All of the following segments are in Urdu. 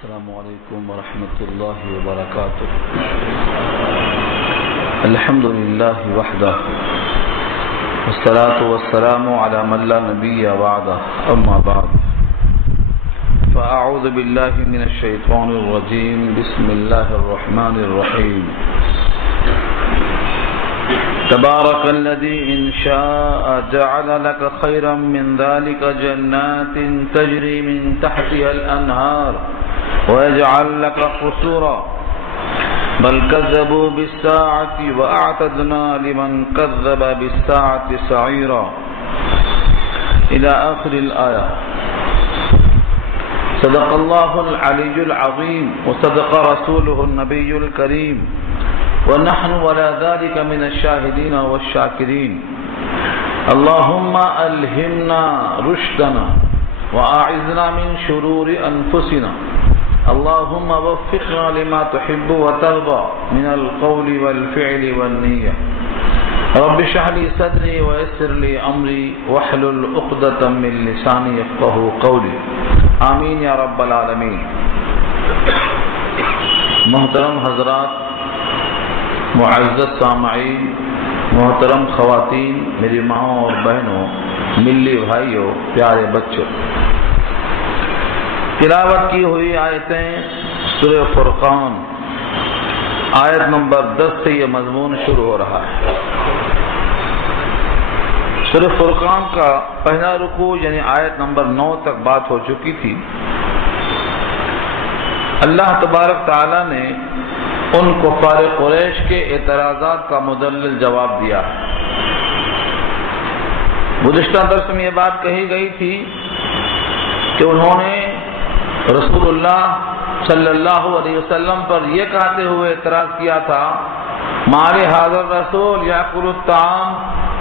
السلام علیکم ورحمۃ اللہ وبرکاتہ. الحمد للہ وحدہ والصلاة والسلام علی من لا نبی بعدہ اما بعد فاعوذ باللہ من الشیطان الرجیم. بسم اللہ الرحمن الرحیم. تبارک الذی ان شاء جعل لك خیرا من ذلك جنات تجری من تحتها الانہار ويجعل لك قصورا بل كذبوا بالساعة وأعتدنا لمن كذب بالساعة سعيرا إلى آخر الآية. صدق الله العلي العظيم وصدق رسوله النبي الكريم ونحن ولا ذلك من الشاهدين والشاكرين. اللهم ألهمنا رشدنا وأعذنا من شرور أنفسنا. اللهم وفقنا لما تحب وترضى من القول والفعل والنية. رب اشرح لي صدري ويسر لي امري واحلل عقدة من لساني يفقهوا قولي. آمین یا رب العالمین. محترم حضرات، معزز سامعین، محترم خواتین، میری ماؤں اور بہنوں، ملی بھائیوں، پیارے بچوں، تلاوت کی ہوئی آیتیں سورہ فرقان آیت نمبر 10 سے یہ مضمون شروع ہو رہا ہے. سورہ فرقان کا پہلا رکوع یعنی آیت نمبر 9 تک بات ہو چکی تھی. اللہ تبارک تعالی نے ان کفار قریش کے اعتراضات کا مدلل جواب دیا. گزشتہ درس میں یہ بات کہی گئی تھی کہ انہوں نے رسول اللہ صلی اللہ علیہ وسلم پر یہ کہتے ہوئے اعتراض کیا تھا، مارے حاضر رسول یاکل الطعام،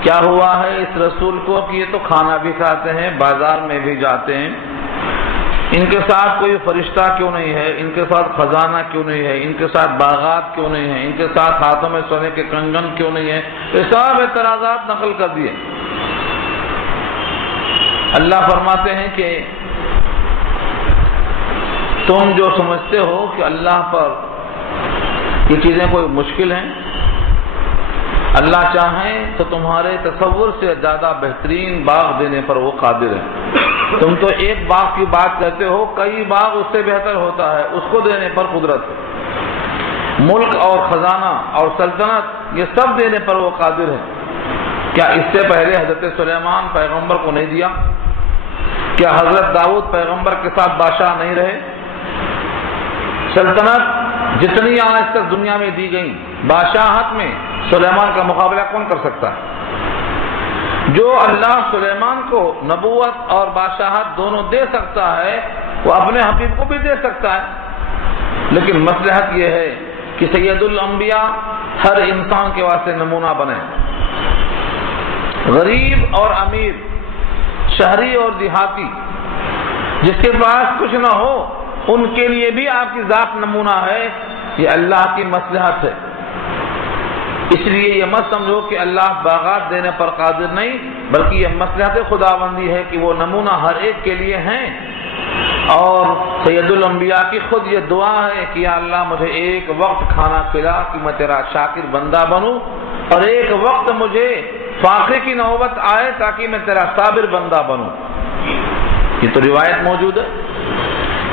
کیا ہوا ہے اس رسول کو کہ یہ تو کھانا بھی کھاتے ہیں، بازار میں بھی جاتے ہیں، ان کے ساتھ کوئی فرشتہ کیوں نہیں ہے، ان کے ساتھ خزانہ کیوں نہیں ہے، ان کے ساتھ باغات کیوں نہیں ہیں، ان کے ساتھ ہاتھوں میں سونے کے کنگن کیوں نہیں ہیں. یہ سب اعتراضات نقل کر دیے. اللہ فرماتے ہیں کہ تم جو سمجھتے ہو کہ اللہ پر یہ چیزیں کوئی مشکل ہیں، اللہ چاہیں تو تمہارے تصور سے زیادہ بہترین باغ دینے پر وہ قادر ہے. تم تو ایک باغ کی بات کرتے ہو، کئی باغ اس سے بہتر ہوتا ہے، اس کو دینے پر قدرت ہے. ملک اور خزانہ اور سلطنت یہ سب دینے پر وہ قادر ہے. کیا اس سے پہلے حضرت سلیمان پیغمبر کو نہیں دیا؟ کیا حضرت داؤد پیغمبر کے ساتھ بادشاہ نہیں رہے؟ سلطنت جتنی آج تک دنیا میں دی گئی، بادشاہت میں سلیمان کا مقابلہ کون کر سکتا ہے؟ جو اللہ سلیمان کو نبوت اور بادشاہت دونوں دے سکتا ہے، وہ اپنے حبیب کو بھی دے سکتا ہے. لیکن مصلحت یہ ہے کہ سید الانبیاء ہر انسان کے واسطے نمونہ بنے. غریب اور امیر، شہری اور دیہاتی، جس کے پاس کچھ نہ ہو، ان کے لیے بھی آپ کی ذات نمونہ ہے. یہ اللہ کی مصلحت ہے. اس لیے یہ مت سمجھو کہ اللہ باغات دینے پر قادر نہیں، بلکہ یہ مصلحت خداوندی ہے کہ وہ نمونہ ہر ایک کے لیے ہیں. اور سید الانبیاء کی خود یہ دعا ہے کہ یا اللہ مجھے ایک وقت کھانا کھلا کہ میں تیرا شاکر بندہ بنوں، اور ایک وقت مجھے فاقے کی نوبت آئے تاکہ میں تیرا صابر بندہ بنوں. یہ تو روایت موجود ہے.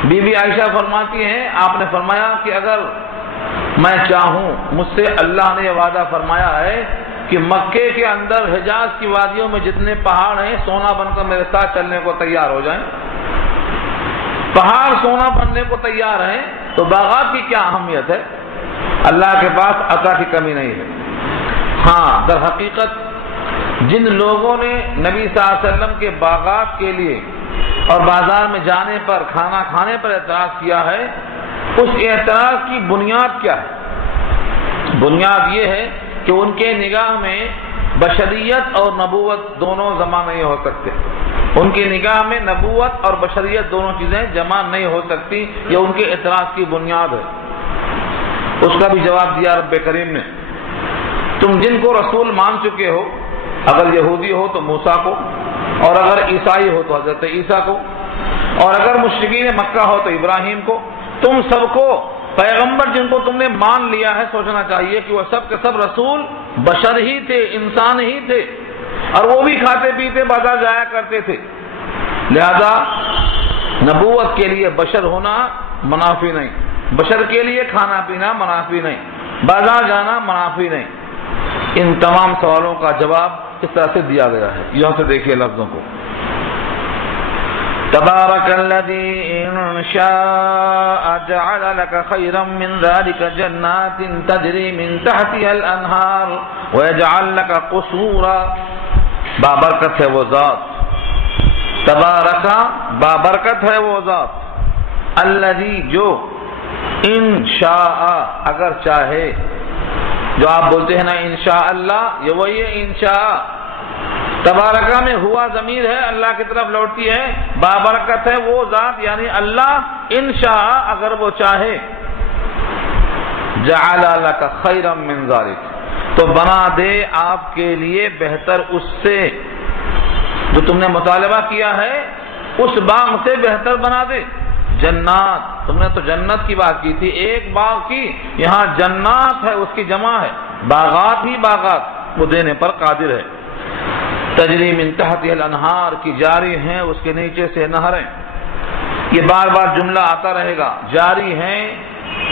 بی بی عائشہ فرماتی ہیں، آپ نے فرمایا کہ اگر میں چاہوں، مجھ سے اللہ نے یہ وعدہ فرمایا ہے کہ مکے کے اندر حجاز کی وادیوں میں جتنے پہاڑ ہیں سونا بن کر میرے ساتھ چلنے کو تیار ہو جائیں. پہاڑ سونا بننے کو تیار ہیں تو باغات کی کیا اہمیت ہے؟ اللہ کے پاس عطا کی کمی نہیں ہے. ہاں، در حقیقت جن لوگوں نے نبی صلی اللہ علیہ وسلم کے باغات کے لیے اور بازار میں جانے پر، کھانا کھانے پر اعتراض کیا ہے، اس اعتراض کی بنیاد کیا ہے؟ بنیاد یہ ہے کہ ان کے نگاہ میں بشریت اور نبوت دونوں جمع نہیں ہو سکتے. ان کی نگاہ میں نبوت اور بشریت دونوں چیزیں جمع نہیں ہو سکتی. یہ ان کے اعتراض کی بنیاد ہے. اس کا بھی جواب دیا رب کریم نے. تم جن کو رسول مان چکے ہو، اگر یہودی ہو تو موسیٰ کو، اور اگر عیسائی ہو تو حضرت عیسیٰ کو، اور اگر مشرکین مکہ ہو تو ابراہیم کو، تم سب کو پیغمبر جن کو تم نے مان لیا ہے سوچنا چاہیے کہ وہ سب کے سب رسول بشر ہی تھے، انسان ہی تھے، اور وہ بھی کھاتے پیتے بازار جایا کرتے تھے، لہذا نبوت کے لیے بشر ہونا منافی نہیں، بشر کے لیے کھانا پینا منافی نہیں، بازار جانا منافی نہیں۔ ان تمام سوالوں کا جواب اس طرح سے دیا گیا ہے، یہاں سے دیکھیے لفظوں کو، تبارک الذی ان شاء جعل لك خيرا من ذلك جنات تجری من تحتها الانہار ويجعل لك قصورا، بابرکت ہے وہ ذات، تبارک بابرکت ہے وہ ذات، الذی جو ان شاء اگر چاہے، جو آپ بولتے ہیں نا انشاء اللہ، یہ وہی ہے انشاء، تبارکہ میں ہوا ضمیر ہے اللہ کی طرف لوٹتی ہے، بابرکت ہے وہ ذات یعنی اللہ، انشاء اگر وہ چاہے، جعل لك خیرا من ذلك تو بنا دے آپ کے لیے بہتر اس سے، جو تم نے مطالبہ کیا ہے اس باغ سے بہتر بنا دے، جنات، تم نے تو جنت کی بات کی تھی، ایک باغ کی، یہاں جنات ہے اس کی جمع ہے، باغات ہی باغات، وہ دینے پر قادر ہے، تجری من تحتها الانہار کی جاری ہیں اس کے نیچے سے نہریں، یہ بار بار جملہ آتا رہے گا، جاری ہیں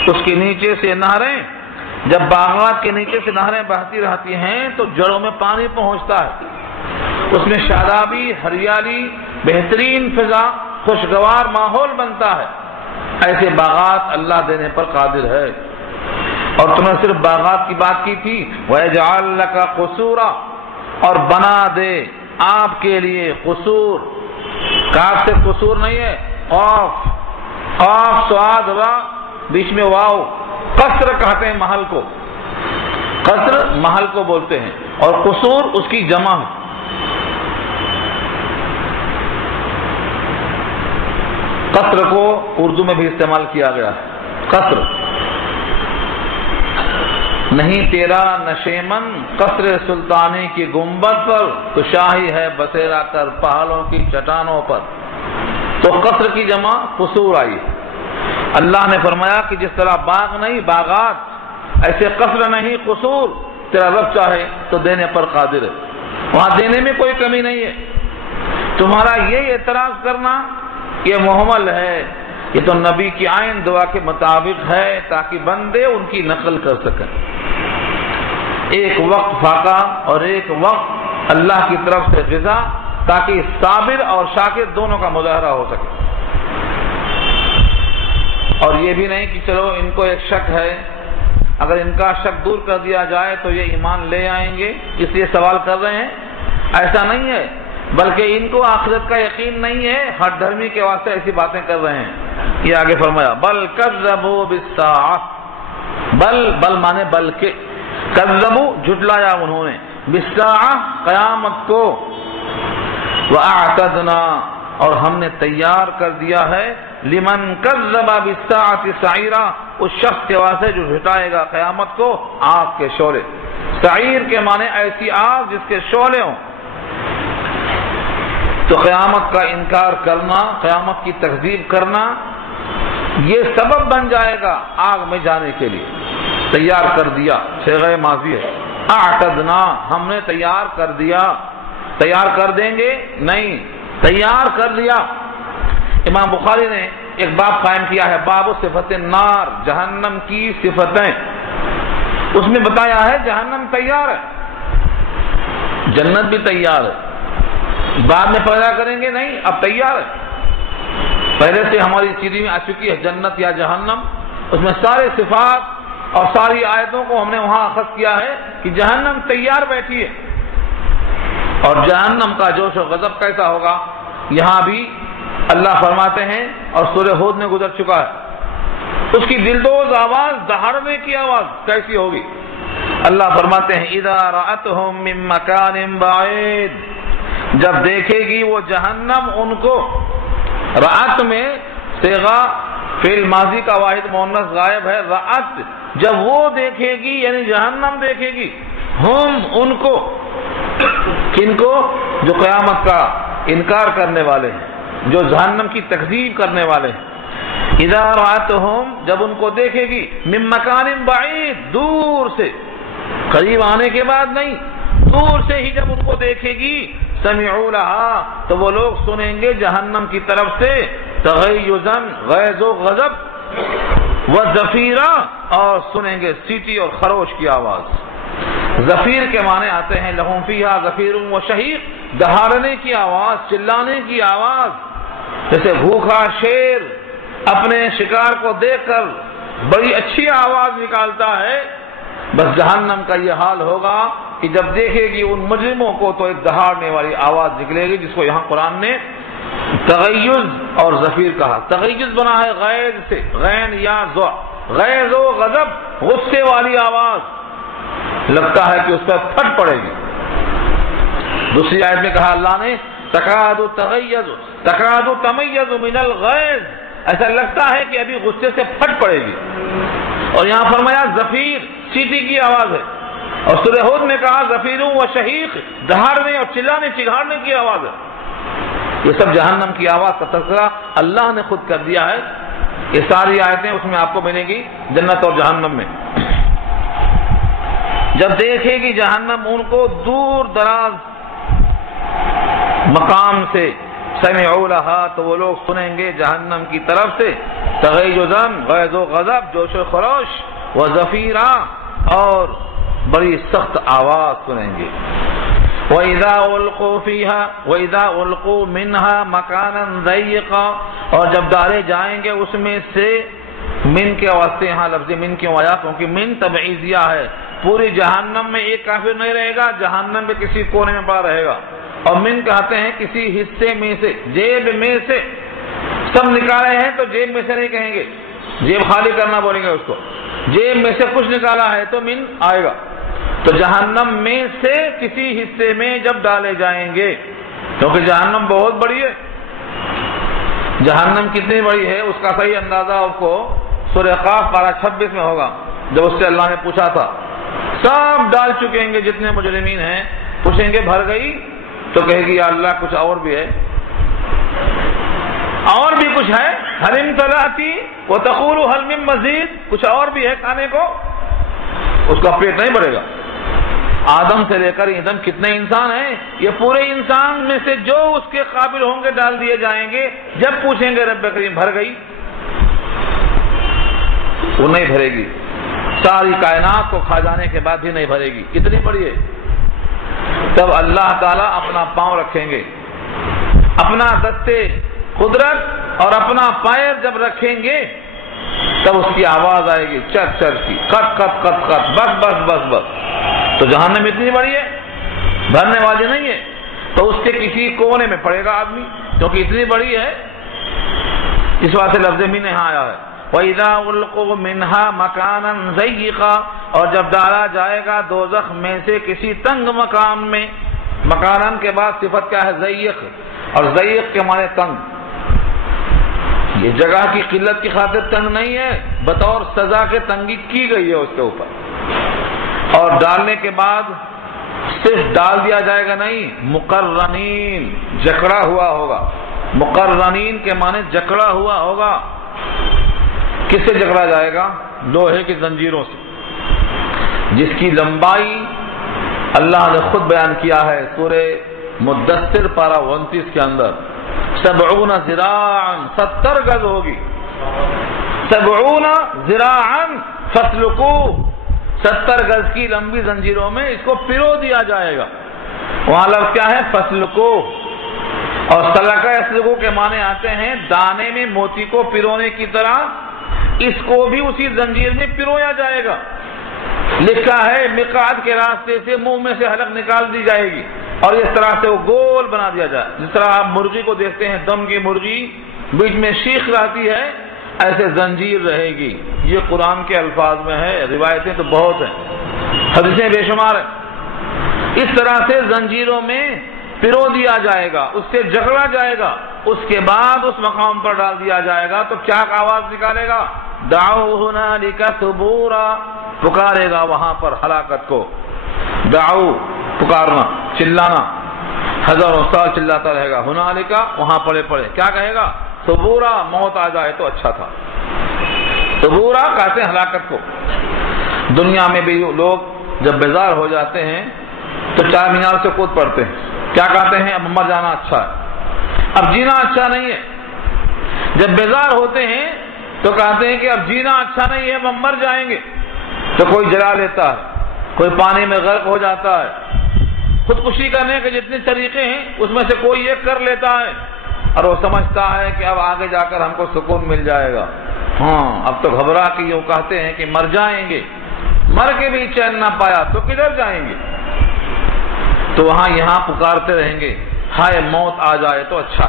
اس کے نیچے سے نہریں، جب باغات کے نیچے سے نہریں بہتی رہتی ہیں تو جڑوں میں پانی پہنچتا ہے، اس میں شادابی، ہریالی، بہترین فضا، خوشگوار ماحول بنتا ہے، ایسے باغات اللہ دینے پر قادر ہے۔ اور تم نے صرف باغات کی بات کی تھی، وَيَجْعَلْ لَكَ قُصُورًا اور بنا دے آپ کے لیے قصور، کاف سے قصور نہیں ہے، قاف، قاف صاد را بیچ میں واو، قصر کہتے ہیں محل کو، قصر محل کو بولتے ہیں، اور قصور اس کی جمع ہے، قصر کو اردو میں بھی استعمال کیا گیا ہے، قصر، نہیں تیرا نشیمن قصر سلطانی کی گنبد پر، تو شاہی ہے بسیرا کر پہاڑوں کی چٹانوں پر، تو قصر کی جمع قصور آئی۔ اللہ نے فرمایا کہ جس طرح باغ نہیں باغات، ایسے قصر نہیں قصور، تیرا رب چاہے تو دینے پر قادر ہے، وہاں دینے میں کوئی کمی نہیں ہے، تمہارا یہ اعتراض کرنا یہ محمل ہے، یہ تو نبی کی عین دعا کے مطابق ہے تاکہ بندے ان کی نقل کر سکیں، ایک وقت فاقہ اور ایک وقت اللہ کی طرف سے غذا، تاکہ صابر اور شاکر دونوں کا مظاہرہ ہو سکے، اور یہ بھی نہیں کہ چلو ان کو ایک شک ہے، اگر ان کا شک دور کر دیا جائے تو یہ ایمان لے آئیں گے اس لیے سوال کر رہے ہیں، ایسا نہیں ہے، بلکہ ان کو آخرت کا یقین نہیں ہے، ہر دھرمی کے واسطے ایسی باتیں کر رہے ہیں۔ یہ آگے فرمایا بل کذبوا بالساعۃ، بل مانے بلکہ، کذبوا جھٹلایا انہوں نے، بالساعۃ قیامت کو، واعتدنا اور ہم نے تیار کر دیا ہے، لمن کذب بالساعۃ سعیرا اس شخص کے واسطے جو جھٹائے گا قیامت کو آگ کے شعلے، سعیر کے معنی ایسی آگ جس کے شعلے ہوں، تو قیامت کا انکار کرنا، قیامت کی تکذیب کرنا، یہ سبب بن جائے گا آگ میں جانے کے لیے، تیار کر دیا، صیغہ ماضی ہے، اعتدنا ہم نے تیار کر دیا، تیار کر دیں گے نہیں، تیار کر دیا۔ امام بخاری نے ایک باب قائم کیا ہے، باب صفت النار، جہنم کی صفتیں، اس میں بتایا ہے جہنم تیار ہے، جنت بھی تیار ہے، بعد میں پیدا کریں گے نہیں، اب تیار ہے، پہلے سے ہماری سیدھی میں آ چکی ہے جنت یا جہنم، اس میں سارے صفات اور ساری آیتوں کو ہم نے وہاں اخذ کیا ہے کہ جہنم تیار بیٹھی ہے، اور جہنم کا جوش و غضب کیسا ہوگا یہاں بھی اللہ فرماتے ہیں، اور سورہ ہود میں گزر چکا ہے، اس کی دلدوز آواز، دہاڑنے کی آواز کیسی ہوگی، اللہ فرماتے ہیں اذا رأتهم من مکان بعید، جب دیکھے گی وہ جہنم ان کو، رأت میں صیغہ فعل ماضی کا واحد مؤنث غائب ہے، رأت، جب وہ دیکھے گی یعنی جہنم دیکھے گی، ہم ان کو، کن کو، جو قیامت کا انکار کرنے والے ہیں، جو جہنم کی تکذیب کرنے والے ہیں، اذا رأتهم، جب ان کو دیکھے گی، من مکان بعید، دور سے، قریب آنے کے بعد نہیں، دور سے ہی جب ان کو دیکھے گی، سمعوا لها، تو وہ لوگ سنیں گے جہنم کی طرف سے تغیظا، غیظ و غضب، وزفیرا، اور سنیں گے سیٹی اور خروش کی آواز۔ زفیر کے معنی آتے ہیں لہم فیہا زفیر و شہیق، دہاڑنے کی آواز، چلانے کی آواز، جیسے بھوکا شیر اپنے شکار کو دیکھ کر بڑی اچھی آواز نکالتا ہے، بس جہنم کا یہ حال ہوگا کہ جب دیکھے گی ان مجرموں کو تو ایک دہاڑنے والی آواز نکلے گی، جس کو یہاں قرآن نے تغیظ اور زفیر کہا۔ تغیظ بنا ہے غیظ سے، غین یا ذا، غیظ و غضب، غصے والی آواز، لگتا ہے کہ اس پر پھٹ پڑے گی۔ دوسری آیت میں کہا اللہ نے تکاد تمیز من الغیظ، ایسا لگتا ہے کہ ابھی غصے سے پھٹ پڑے گی۔ اور یہاں فرمایا زفیر، چیٹی کی آواز ہے، اور سورہ ہود میں کہا زفیر و شہیق، دہاڑنے اور چلانے چڑھانے کی آواز ہے۔ یہ سب جہنم کی آواز کا تذکرہ اللہ نے خود کر دیا ہے۔ یہ ساری آیتیں اس میں آپ کو ملیں گی جنت اور جہنم میں۔ جب دیکھے گی جہنم ان کو دور دراز مقام سے، سمعوا لها، تو وہ لوگ سنیں گے جہنم کی طرف سے تغیظا، غیظ و غضب، جوش و خروش، وزفیرا، اور بڑی سخت آواز سنیں گے۔ وَإِذَا أُلْقُوا فِيهَا وَإِذَا أُلْقُوا مِنْهَا مَكَانًا ضَيِّقًا، اور جب ڈالے جائیں گے اس میں سے، من کے واسطے یہاں لفظ من کیوں آیا؟ کیونکہ من تبعیضیہ ہے، پوری جہنم میں ایک کافر نہیں رہے گا، جہنم میں کسی کونے میں پڑا رہے گا۔ اور من کہتے ہیں کسی حصے میں سے، جیب میں سے، سب نکالے ہیں تو جیب میں سے نہیں کہیں گے، جیب خالی کرنا بولیں گے اس کو، جیب میں سے کچھ نکالا ہے تو من آئے گا۔ تو جہنم میں سے کسی حصے میں جب ڈالے جائیں گے، کیونکہ جہنم بہت بڑی ہے۔ جہنم کتنی بڑی ہے اس کا صحیح اندازہ آپ کو سورہ قاف پارہ 26 میں ہوگا، جب اس سے اللہ نے پوچھا تھا، سب ڈال چکیں گے جتنے مجرمین ہیں، پوچھیں گے بھر گئی؟ تو کہے گی یا اللہ کچھ اور بھی ہے، اور بھی کچھ ہے، حل امتلأتی وتقول حل من مزید، کچھ اور بھی ہے کھانے کو، اس کا پیٹ نہیں بھرے گا۔ آدم سے لے کر ادم کتنے انسان ہیں، یہ پورے انسان میں سے جو اس کے قابل ہوں گے ڈال دیے جائیں گے، جب پوچھیں گے رب کریم بھر گئی؟ وہ نہیں بھرے گی، ساری کائنات کو کھا جانے کے بعد بھی نہیں بھرے گی، اتنی بڑی ہے۔ تب اللہ تعالیٰ اپنا پاؤں رکھیں گے، اپنا دستے قدرت اور اپنا پیر جب رکھیں گے، تب اس کی آواز آئے گی چر چر کی، قط قط قط قط، بس بس بس بس۔ تو جہنم اتنی بڑی ہے، بھرنے والی نہیں ہے، تو اس کے کسی کونے میں پڑے گا آدمی، کیونکہ اتنی بڑی ہے، اس وجہ سے لفظ من یہاں آیا ہے۔ وَإِذَا أُلْقُوا مِنْهَا مَكَانًا ضَيِّقًا، اور جب ڈالا جائے گا دوزخ میں سے کسی تنگ مقام میں، مکانن کے بعد صفت کیا ہے؟ ضیق، اور ضیق کے معنی تنگ، یہ جگہ کی قلت کی خاطر تنگ نہیں ہے، بطور سزا کے تنگی کی گئی ہے اس کے اوپر۔ اور ڈالنے کے بعد صرف ڈال دیا جائے گا نہیں، مقرنین، جکڑا ہوا ہوگا، مقرنین کے معنی جکڑا ہوا ہوگا۔ کس سے جکڑا جائے گا؟ لوہے کی زنجیروں سے، جس کی لمبائی اللہ نے خود بیان کیا ہے سورہ مدثر پارہ 29 کے اندر، 70 ذراعا، 70 گز ہوگی، 70 ذراعا فاسلکوہ، 70 گز کی لمبی زنجیروں میں اس کو پرو دیا جائے گا۔ وہاں لفظ کیا ہے؟ فاسلکوہ، اور سلکہ یسلکو کے معنی آتے ہیں دانے میں موتی کو پرونے کی طرح، اس کو بھی اسی زنجیر میں پرویا جائے گا۔ لکھا ہے مقعد کے راستے سے منہ میں سے حلق نکال دی جائے گی، اور اس طرح سے وہ گول بنا دیا جائے، جس طرح آپ مرغی کو دیکھتے ہیں، دم کی مرغی بیچ میں شیخ رہتی ہے، ایسے زنجیر رہے گی۔ یہ قرآن کے الفاظ میں ہے، روایتیں تو بہت ہیں، حدیثیں بے شمار ہیں۔ اس طرح سے زنجیروں میں پرو دیا جائے گا، اس سے جکڑا جائے گا، اس کے بعد اس مقام پر ڈال دیا جائے گا، تو کیا آواز نکالے گا؟ دعوا ہنالک ثبورا، پکارے گا وہاں پر ہلاکت کو۔ دعو، پکارنا، چلانا، ہزاروں سال چلاتا رہے گا، ہنالک، وہاں پڑے پڑے، کیا کہے گا؟ صبورا موت آ جائے تو اچھا تھا. صبورا کہتے ہیں ہلاکت کو. دنیا میں بھی لوگ جب بیزار ہو جاتے ہیں تو چار مینار سے کود پڑتے ہیں. کیا کہتے ہیں؟ اب مر جانا اچھا ہے، اب جینا اچھا نہیں ہے. جب بیزار ہوتے ہیں تو کہتے ہیں کہ اب جینا اچھا نہیں ہے، ہم مر جائیں گے. تو کوئی جلا لیتا ہے، کوئی پانی میں غرق ہو جاتا ہے. خودکشی کرنے کے جتنے طریقے ہیں اس میں سے کوئی ایک کر لیتا ہے اور وہ سمجھتا ہے کہ اب آگے جا کر ہم کو سکون مل جائے گا. ہاں اب تو گھبرا کے یہ کہتے ہیں کہ مر جائیں گے. مر کے بھی چین نہ پایا تو کدھر جائیں گے؟ تو وہاں یہاں پکارتے رہیں گے ہائے موت آ جائے تو اچھا.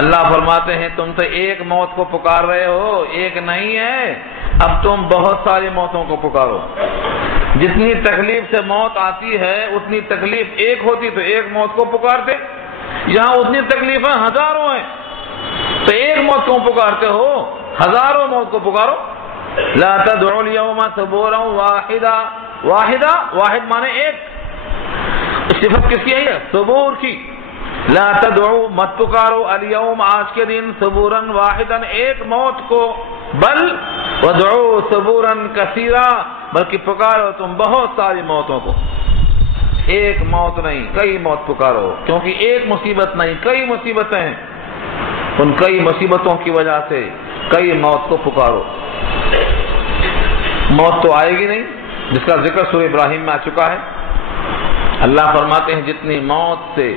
اللہ فرماتے ہیں تم تو ایک موت کو پکار رہے ہو، ایک نہیں ہے، اب تم بہت ساری موتوں کو پکارو. جتنی تکلیف سے موت آتی ہے اتنی تکلیف ایک ہوتی تو ایک موت کو پکارتے. یہاں اتنی تکلیفیں ہزاروں ہیں تو ایک موت کو پکارتے ہو، ہزاروں موت کو پکارو. لا تدعوا اليوم ثبورا واحدا. واحدا واحد مانے ایک. صفت کس کی ہے؟ ثبور کی. لا تدعوا مت پکارو اليوم آج کے دن ثبورا واحدا ایک موت کو، بل ودعوا ثبورا کثیرا بلکہ پکارو تم بہت ساری موتوں کو. ایک موت نہیں کئی موت پکارو، کیونکہ ایک مصیبت نہیں کئی مصیبتیں ہیں. ان کئی مصیبتوں کی وجہ سے کئی موت کو پکارو. موت تو آئے گی نہیں جس کا ذکر سورہ ابراہیم میں آ چکا ہے. اللہ فرماتے ہیں جتنی موت سے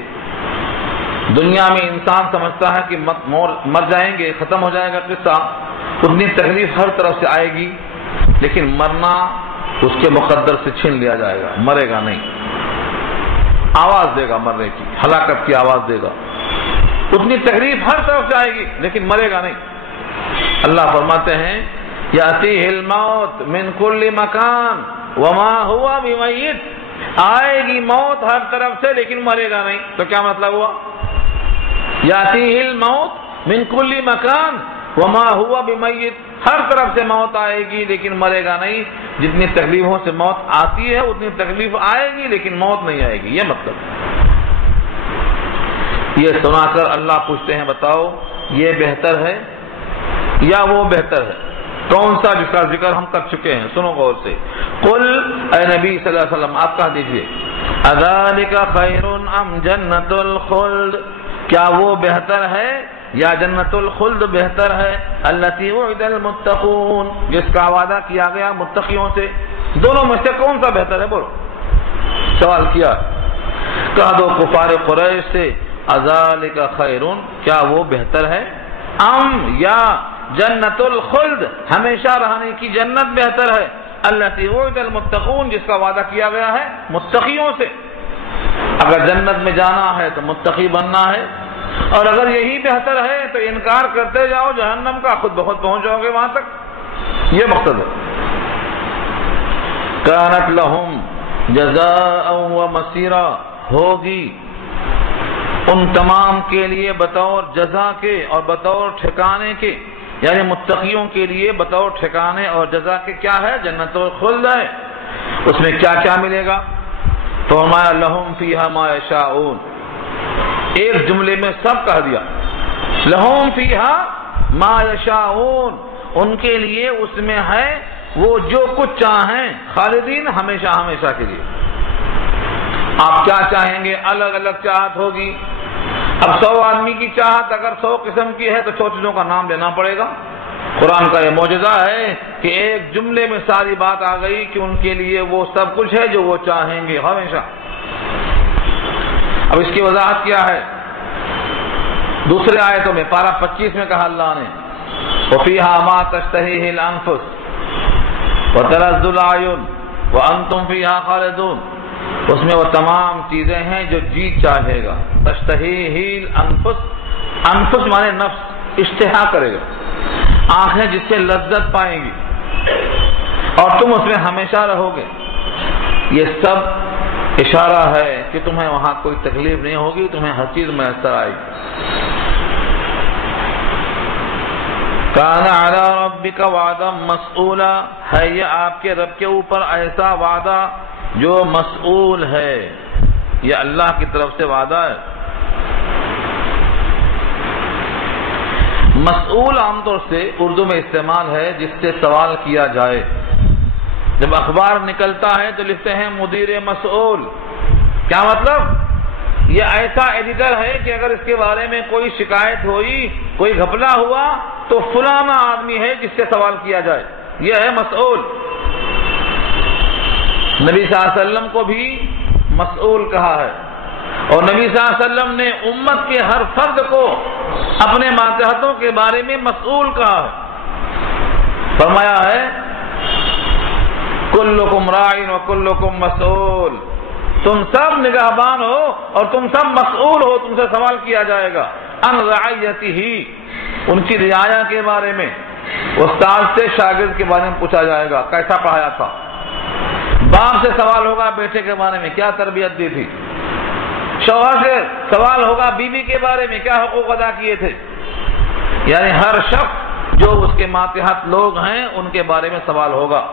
دنیا میں انسان سمجھتا ہے کہ مر جائیں گے، ختم ہو جائے گا قصہ، اتنی تکلیف ہر طرف سے آئے گی، لیکن مرنا اس کے مقدر سے چھین لیا جائے گا. مرے گا نہیں، آواز دے گا مرنے کی، ہلاکت کی آواز دے گا. اتنی تکلیف ہر طرف سے آئے گی لیکن مرے گا نہیں. اللہ فرماتے ہیں یاتیہ الموت من کل مکان وما ہوا بمیت. آئے گی موت ہر طرف سے لیکن مرے گا نہیں. تو کیا مطلب ہوا؟ یاتیہ الموت من کل مکان وما ہوا بمیت. ہر طرف سے موت آئے گی لیکن مرے گا نہیں. جتنی تکلیفوں سے موت آتی ہے اتنی تکلیف آئے گی لیکن موت نہیں آئے گی. یہ مطلب. یہ سنا کر اللہ پوچھتے ہیں بتاؤ یہ بہتر ہے یا وہ بہتر ہے؟ کون سا جس کا ذکر ہم کر چکے ہیں؟ سنو غور سے. قل اے نبی صلی اللہ علیہ وسلم آپ کہہ دیجئے اذالک خیر ام جنت الخلد. کیا وہ بہتر ہے یا جنت الخلد بہتر ہے؟ التی وعد المتقون جس کا وعدہ کیا گیا متقیوں سے. دونوں میں سے کون سا بہتر ہے؟ بولو. سوال کیا. کہہ دو کفار قریش سے اذالک خیر کیا وہ بہتر ہے، ام یا جنت الخلد ہمیشہ رہنے کی جنت بہتر ہے، التی وعد المتقون جس کا وعدہ کیا گیا ہے متقیوں سے. اگر جنت میں جانا ہے تو متقی بننا ہے، اور اگر یہی بہتر ہے تو انکار کرتے جاؤ جہنم کا، خود بخود پہنچ جاؤ گے وہاں تک. یہ مقصد ہے. کانت لہم جزاء و مصیرا ہوگی ان تمام کے لیے بطور جزا کے اور بطور ٹھکانے کے، یعنی متقیوں کے لیے بطور ٹھکانے اور جزا کے کیا ہے؟ جنت الخلد ہے. اس میں کیا کیا ملے گا؟ فرمایا لہم فیہا ما یشاؤون. ایک جملے میں سب کہہ دیا. لہم فیہا ما یشاؤون ان کے لیے اس میں ہے وہ جو کچھ چاہیں، خالدین ہمیشہ ہمیشہ کے لیے. آپ کیا چاہیں گے الگ الگ چاہت ہوگی. اب 100 آدمی کی چاہت اگر 100 قسم کی ہے تو 100 چیزوں کا نام لینا پڑے گا. قرآن کا یہ معجزہ ہے کہ ایک جملے میں ساری بات آ گئی کہ ان کے لیے وہ سب کچھ ہے جو وہ چاہیں گے ہمیشہ. اب اس کی وضاحت کیا ہے؟ دوسرے آیتوں میں پارہ 25 میں کہا اللہ نے وَفِيهَا مَا تَشْتَهِيهِ الْأَنفُسُ وَتَلَذُّ الْأَعْيُنُ وَأَنْتُمْ فِيهَا خَالِدُونَ. اس میں وہ تمام چیزیں ہیں جو جی چاہے گا. تشتہیہ الانفس، انفس مانے نفس، اشتہا کرے گا، آنکھیں جس سے لذت پائیں گی، اور تم اس میں ہمیشہ رہو گے. یہ سب اشارہ ہے کہ تمہیں وہاں کوئی تکلیف نہیں ہوگی، تمہیں ہر چیز میسر آئے گی. کان علی ربک وعدا مسئولا ہے یہ آپ کے رب کے اوپر ایسا وعدہ جو مسئول ہے. یہ اللہ کی طرف سے وعدہ ہے. مسئول عام طور سے اردو میں استعمال ہے جس سے سوال کیا جائے. جب اخبار نکلتا ہے تو لکھتے ہیں مدیر مسئول. کیا مطلب؟ یہ ایسا ایڈیٹر ہے کہ اگر اس کے بارے میں کوئی شکایت ہوئی، کوئی گھپلا ہوا تو فلانا آدمی ہے جس سے سوال کیا جائے. یہ ہے مسئول. نبی صلی اللہ علیہ وسلم کو بھی مسئول کہا ہے، اور نبی صلی اللہ علیہ وسلم نے امت کے ہر فرد کو اپنے ماتحتوں کے بارے میں مسئول کہا ہے. فرمایا ہے کلکم راعٍ وکلکم مسئول. تم سب نگہبان ہو اور تم سب مسئول ہو، تم سے سوال کیا جائے گا. ان رعیتہ، ان کی رعایا کے بارے میں. استاد سے شاگرد کے بارے میں پوچھا جائے گا کیسا پڑھایا تھا. باپ سے سوال ہوگا بیٹے کے بارے میں کیا تربیت دی تھی. شوہر سے سوال ہوگا بیوی کے بارے میں کیا حقوق ادا کیے تھے. یعنی ہر شخص جو اس کے ماتحت لوگ ہیں ان کے بارے میں سوال ہوگا.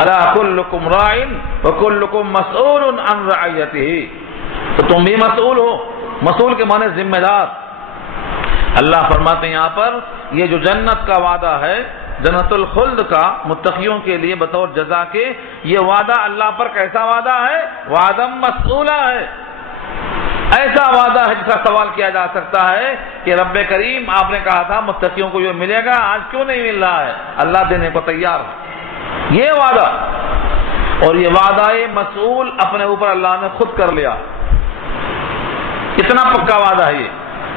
الا کلکم راعٍ وکلکم مسئول عن رعیتہ. تو تم بھی مسئول ہو. مسئول کے معنی ذمہ دار. اللہ فرماتے ہیں یہاں پر یہ جو جنت کا وعدہ ہے، جنت الخلد کا متقیوں کے لیے بطور جزا کے، یہ وعدہ اللہ پر کیسا وعدہ ہے؟ وعدہ مسئولہ ہے. ایسا وعدہ ہے جس کا سوال کیا جا سکتا ہے کہ رب کریم آپ نے کہا تھا متقیوں کو یہ ملے گا، آج کیوں نہیں مل رہا ہے؟ اللہ دینے کو تیار ہے. یہ وعدہ، اور یہ وعدہ مسئول اپنے اوپر اللہ نے خود کر لیا. اتنا پکا وعدہ ہے. یہ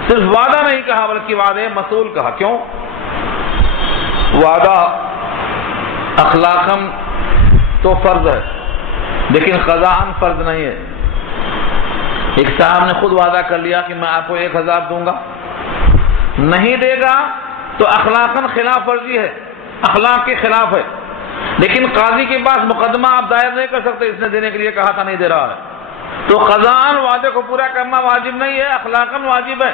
صرف وعدہ نہیں کہا بلکہ وعدہ مسئول کہا. کیوں؟ وعدہ اخلاقاً تو فرض ہے لیکن قضاءً فرض نہیں ہے. ایک صاحب نے خود وعدہ کر لیا کہ میں آپ کو 1000 دوں گا، نہیں دے گا تو اخلاقاً خلاف ورزی ہے، اخلاق کے خلاف ہے. لیکن قاضی کے پاس مقدمہ آپ دائر نہیں کر سکتے، اس نے دینے کے لیے کہا تھا نہیں دے رہا ہے. تو قضاءً وعدے کو پورا کرنا واجب نہیں ہے، اخلاقاً واجب ہے.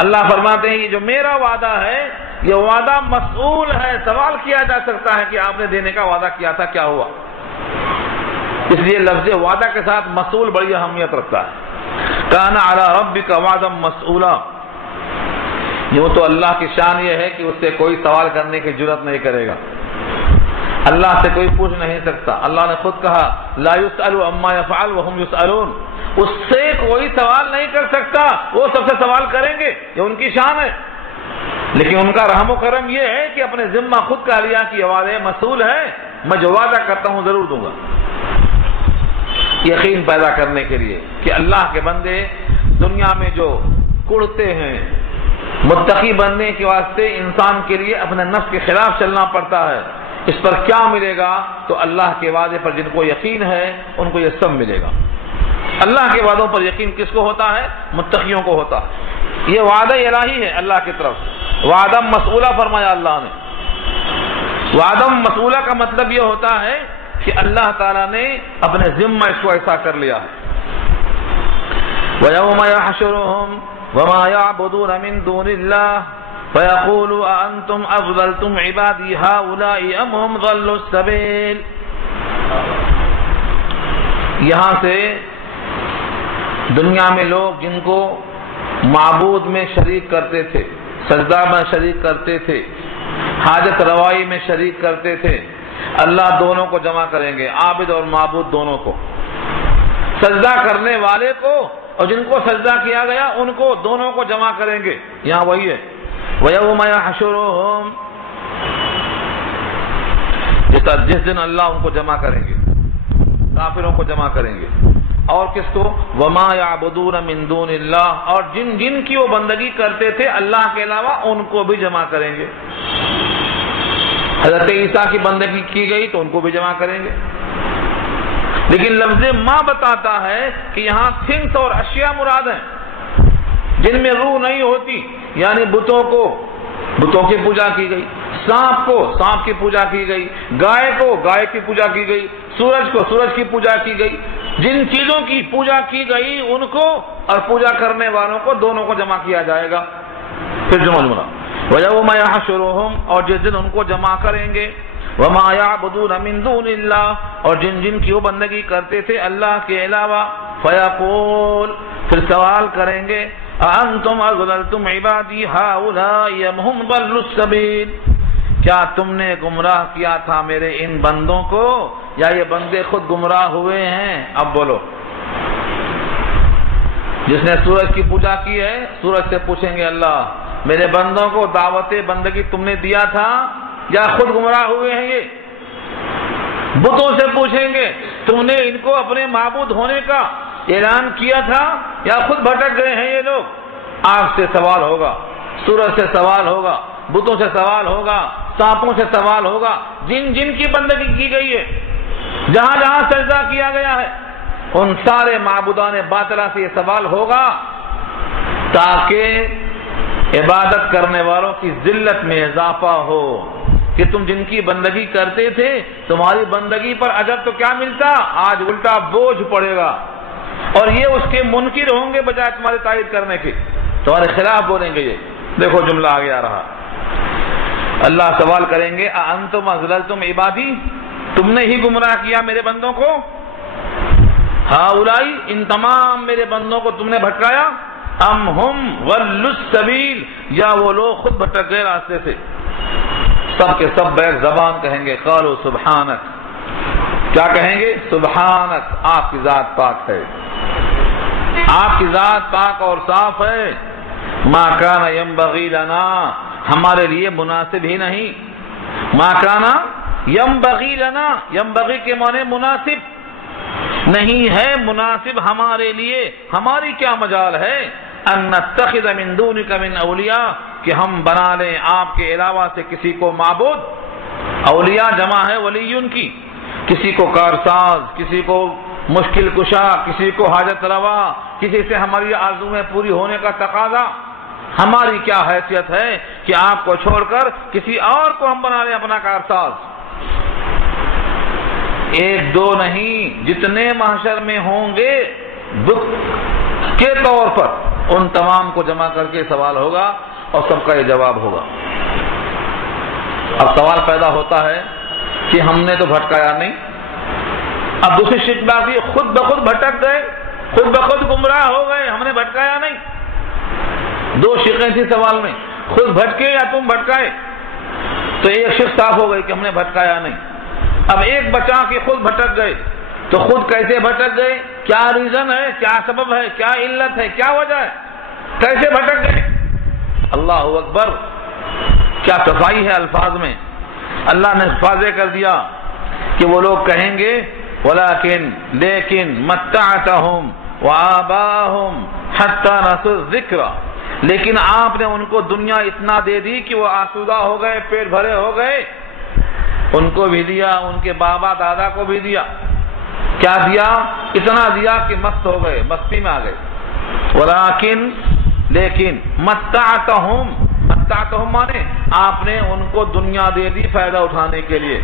اللہ فرماتے ہیں یہ جو میرا وعدہ ہے یہ وعدہ مسئول ہے. سوال کیا جا سکتا ہے کہ آپ نے دینے کا وعدہ کیا تھا کیا ہوا. اس لیے لفظ وعدہ کے ساتھ مسئول بڑی اہمیت رکھتا ہے. کان علی ربک وعدا مسئولا. یوں تو اللہ کی شان یہ ہے کہ اس سے کوئی سوال کرنے کی جرات نہیں کرے گا. اللہ سے کوئی پوچھ نہیں سکتا. اللہ نے خود کہا لا یسأل عما یفعل وهم یسألون. اس سے کوئی سوال نہیں کر سکتا، وہ سب سے سوال کریں گے، یہ ان کی شان ہے. لیکن ان کا رحم و کرم یہ ہے کہ اپنے ذمہ خود کہہ لیا کہ یہ وعدہ مسئول ہے، میں جو وعدہ کرتا ہوں ضرور دوں گا. یقین پیدا کرنے کے لیے کہ اللہ کے بندے دنیا میں جو کڑتے ہیں، متقی بننے کے واسطے انسان کے لیے اپنے نفس کے خلاف چلنا پڑتا ہے. اس پر کیا ملے گا؟ تو اللہ کے وعدے پر جن کو یقین ہے ان کو یہ سب ملے گا. اللہ کے وعدوں پر یقین کس کو ہوتا ہے؟ متقیوں کو ہوتا ہے. یہ وعدہ الہی ہے اللہ کی طرف سے. وعدہ مسئولہ فرمایا اللہ نے. وعدہ مسئولہ کا مطلب یہ ہوتا ہے کہ اللہ تعالیٰ نے اپنے ذمہ اس کو ایسا کر لیا ہے. وَيَوْمَ يَحْشُرُهُمْ وَمَا يَعْبُدُونَ مِن دُونِ اللَّهِ فَيَقُولُ أَأَنْتُمْ أَضْلَلْتُمْ عِبَادِي هَؤُلَاءِ أَمْ هُمْ ضَلُّوا السَّبِيلَ. یہاں سے دنیا میں لوگ جن کو معبود میں شریک کرتے تھے، سجدہ میں شریک کرتے تھے، حاجت روائی میں شریک کرتے تھے، اللہ دونوں کو جمع کریں گے، عابد اور معبود دونوں کو. سجدہ کرنے والے کو اور جن کو سجدہ کیا گیا ان کو دونوں کو جمع کریں گے. یہاں وہی ہے وَيَوْمَ يَحْشُرُهُمْ. جس دن اللہ ان کو جمع کریں گے، کافروں کو جمع کریں گے. اور کس کو؟ وَمَا يَعْبُدُونَ مِن دُونِ اللَّهِ. اور جن کی وہ بندگی کرتے تھے اللہ کے علاوہ ان کو بھی جمع کریں گے. حضرت عیسیٰ کی بندگی کی گئی تو ان کو بھی جمع کریں گے. لیکن لفظ ما بتاتا ہے کہ یہاں تھنگس اور اشیاء مراد ہیں جن میں روح نہیں ہوتی. یعنی بتوں کی پوجا کی گئی، سانپ کو سانپ کی پوجا کی گئی، گائے کو گائے کی پوجا کی گئی، سورج کو سورج کی پوجا کی گئی. جن چیزوں کی پوجا کی گئی ان کو اور پوجا کرنے والوں کو دونوں کو جمع کیا جائے گا. پھر جملہ وَيَوْمَ يَحْشُرُهُمْ. اور جس دن ان کو جمع کریں گے. وَمَا يَعْبُدُونَ مِن دُونِ اللَّهِ. اور جن کی وہ بندگی کرتے تھے اللہ کے علاوہ. فَيَقُولُ. پھر سوال کریں گے انتم اضللتم عبادی ہؤلاء ام هم ضلوا السبیل، کیا تم نے گمراہ کیا تھا میرے ان بندوں کو یا یہ بندے خود گمراہ ہوئے ہیں؟ اب بولو، جس نے سورج کی پوجا کی ہے سورج سے پوچھیں گے اللہ میرے بندوں کو دعوت بندگی تم نے دیا تھا یا خود گمراہ ہوئے ہیں؟ یہ بتوں سے پوچھیں گے تم نے ان کو اپنے معبود ہونے کا اعلان کیا تھا یا خود بھٹک گئے ہیں یہ لوگ؟ آگ سے سوال ہوگا، سورج سے سوال ہوگا، بتوں سے سوال ہوگا، سانپوں سے سوال ہوگا، جن جن کی بندگی کی گئی ہے، جہاں جہاں سجدہ کیا گیا ہے، ان سارے معبودان باطلہ سے یہ سوال ہوگا تاکہ عبادت کرنے والوں کی ذلت میں اضافہ ہو کہ تم جن کی بندگی کرتے تھے تمہاری بندگی پر اجر تو کیا ملتا، آج الٹا بوجھ پڑے گا، اور یہ اس کے منکر ہوں گے بجائے تمہاری تائید کرنے کے، تمہارے خلاف بولیں گے۔ یہ دیکھو جملہ آگے آ رہا، اللہ سوال کریں گے اانتم اضللتم عبادی، تم نے ہی گمراہ کیا میرے بندوں کو، ہؤلاء ان تمام میرے بندوں کو تم نے بھٹکایا، ام ہم ضلوا السبیل یا وہ لوگ خود بھٹک گئے راستے سے؟ سب کے سب بیک زبان کہیں گے قالوا سبحانک، کیا کہیں گے؟ سبحانک، آپ کی ذات پاک ہے، آپ کی ذات پاک اور صاف ہے، ما کان ینبغی لنا، ہمارے لیے مناسب ہی نہیں، ما کان ینبغی لنا، ینبغی کے معنی مناسب نہیں ہے، مناسب ہمارے لیے، ہماری کیا مجال ہے ان نتخذ من دونک من اولیاء، کہ ہم بنا لیں آپ کے علاوہ سے کسی کو معبود، اولیاء جمع ہے ولیون کی، کسی کو کارساز، کسی کو مشکل کشا، کسی کو حاجت روا، کسی سے ہماری آرزویں پوری ہونے کا تقاضا، ہماری کیا حیثیت ہے کہ آپ کو چھوڑ کر کسی اور کو ہم بنا لیں اپنا کارساز؟ ایک دو نہیں، جتنے محشر میں ہوں گے بت کے طور پر ان تمام کو جمع کر کے سوال ہوگا اور سب کا یہ جواب ہوگا۔ اب سوال پیدا ہوتا ہے کہ ہم نے تو بھٹکایا نہیں، اب دوسری شک باقی خود بخود بھٹک گئے، خود بخود گمراہ ہو گئے، ہم نے بھٹکایا نہیں۔ دو شقیں تھی سوال میں، خود بھٹکے یا تم بھٹکائے، تو ایک شق صاف ہو گئی کہ ہم نے بھٹکایا نہیں۔ اب ایک بچا کے خود بھٹک گئے، تو خود کیسے بھٹک گئے، کیا ریزن ہے، کیا سبب ہے، کیا علت ہے، کیا وجہ ہے، کیسے بھٹک گئے؟ اللہ اکبر، کیا صفائی ہے الفاظ میں، اللہ نے واضح کر دیا کہ وہ لوگ کہیں گے ولیکن لیکن متعتہم وآباہم حتی نسوا الذکر، لیکن آپ نے ان کو دنیا اتنا دے دی کہ وہ آسودہ ہو گئے، پیٹ بھرے ہو گئے، ان کو بھی دیا، ان کے بابا دادا کو بھی دیا، کیا دیا؟ اتنا دیا کہ مست ہو گئے، مستی میں آ گئے۔ ولیکن لیکن متعتہم، متعتہم مانے آپ نے ان کو دنیا دے دی فائدہ اٹھانے کے لیے،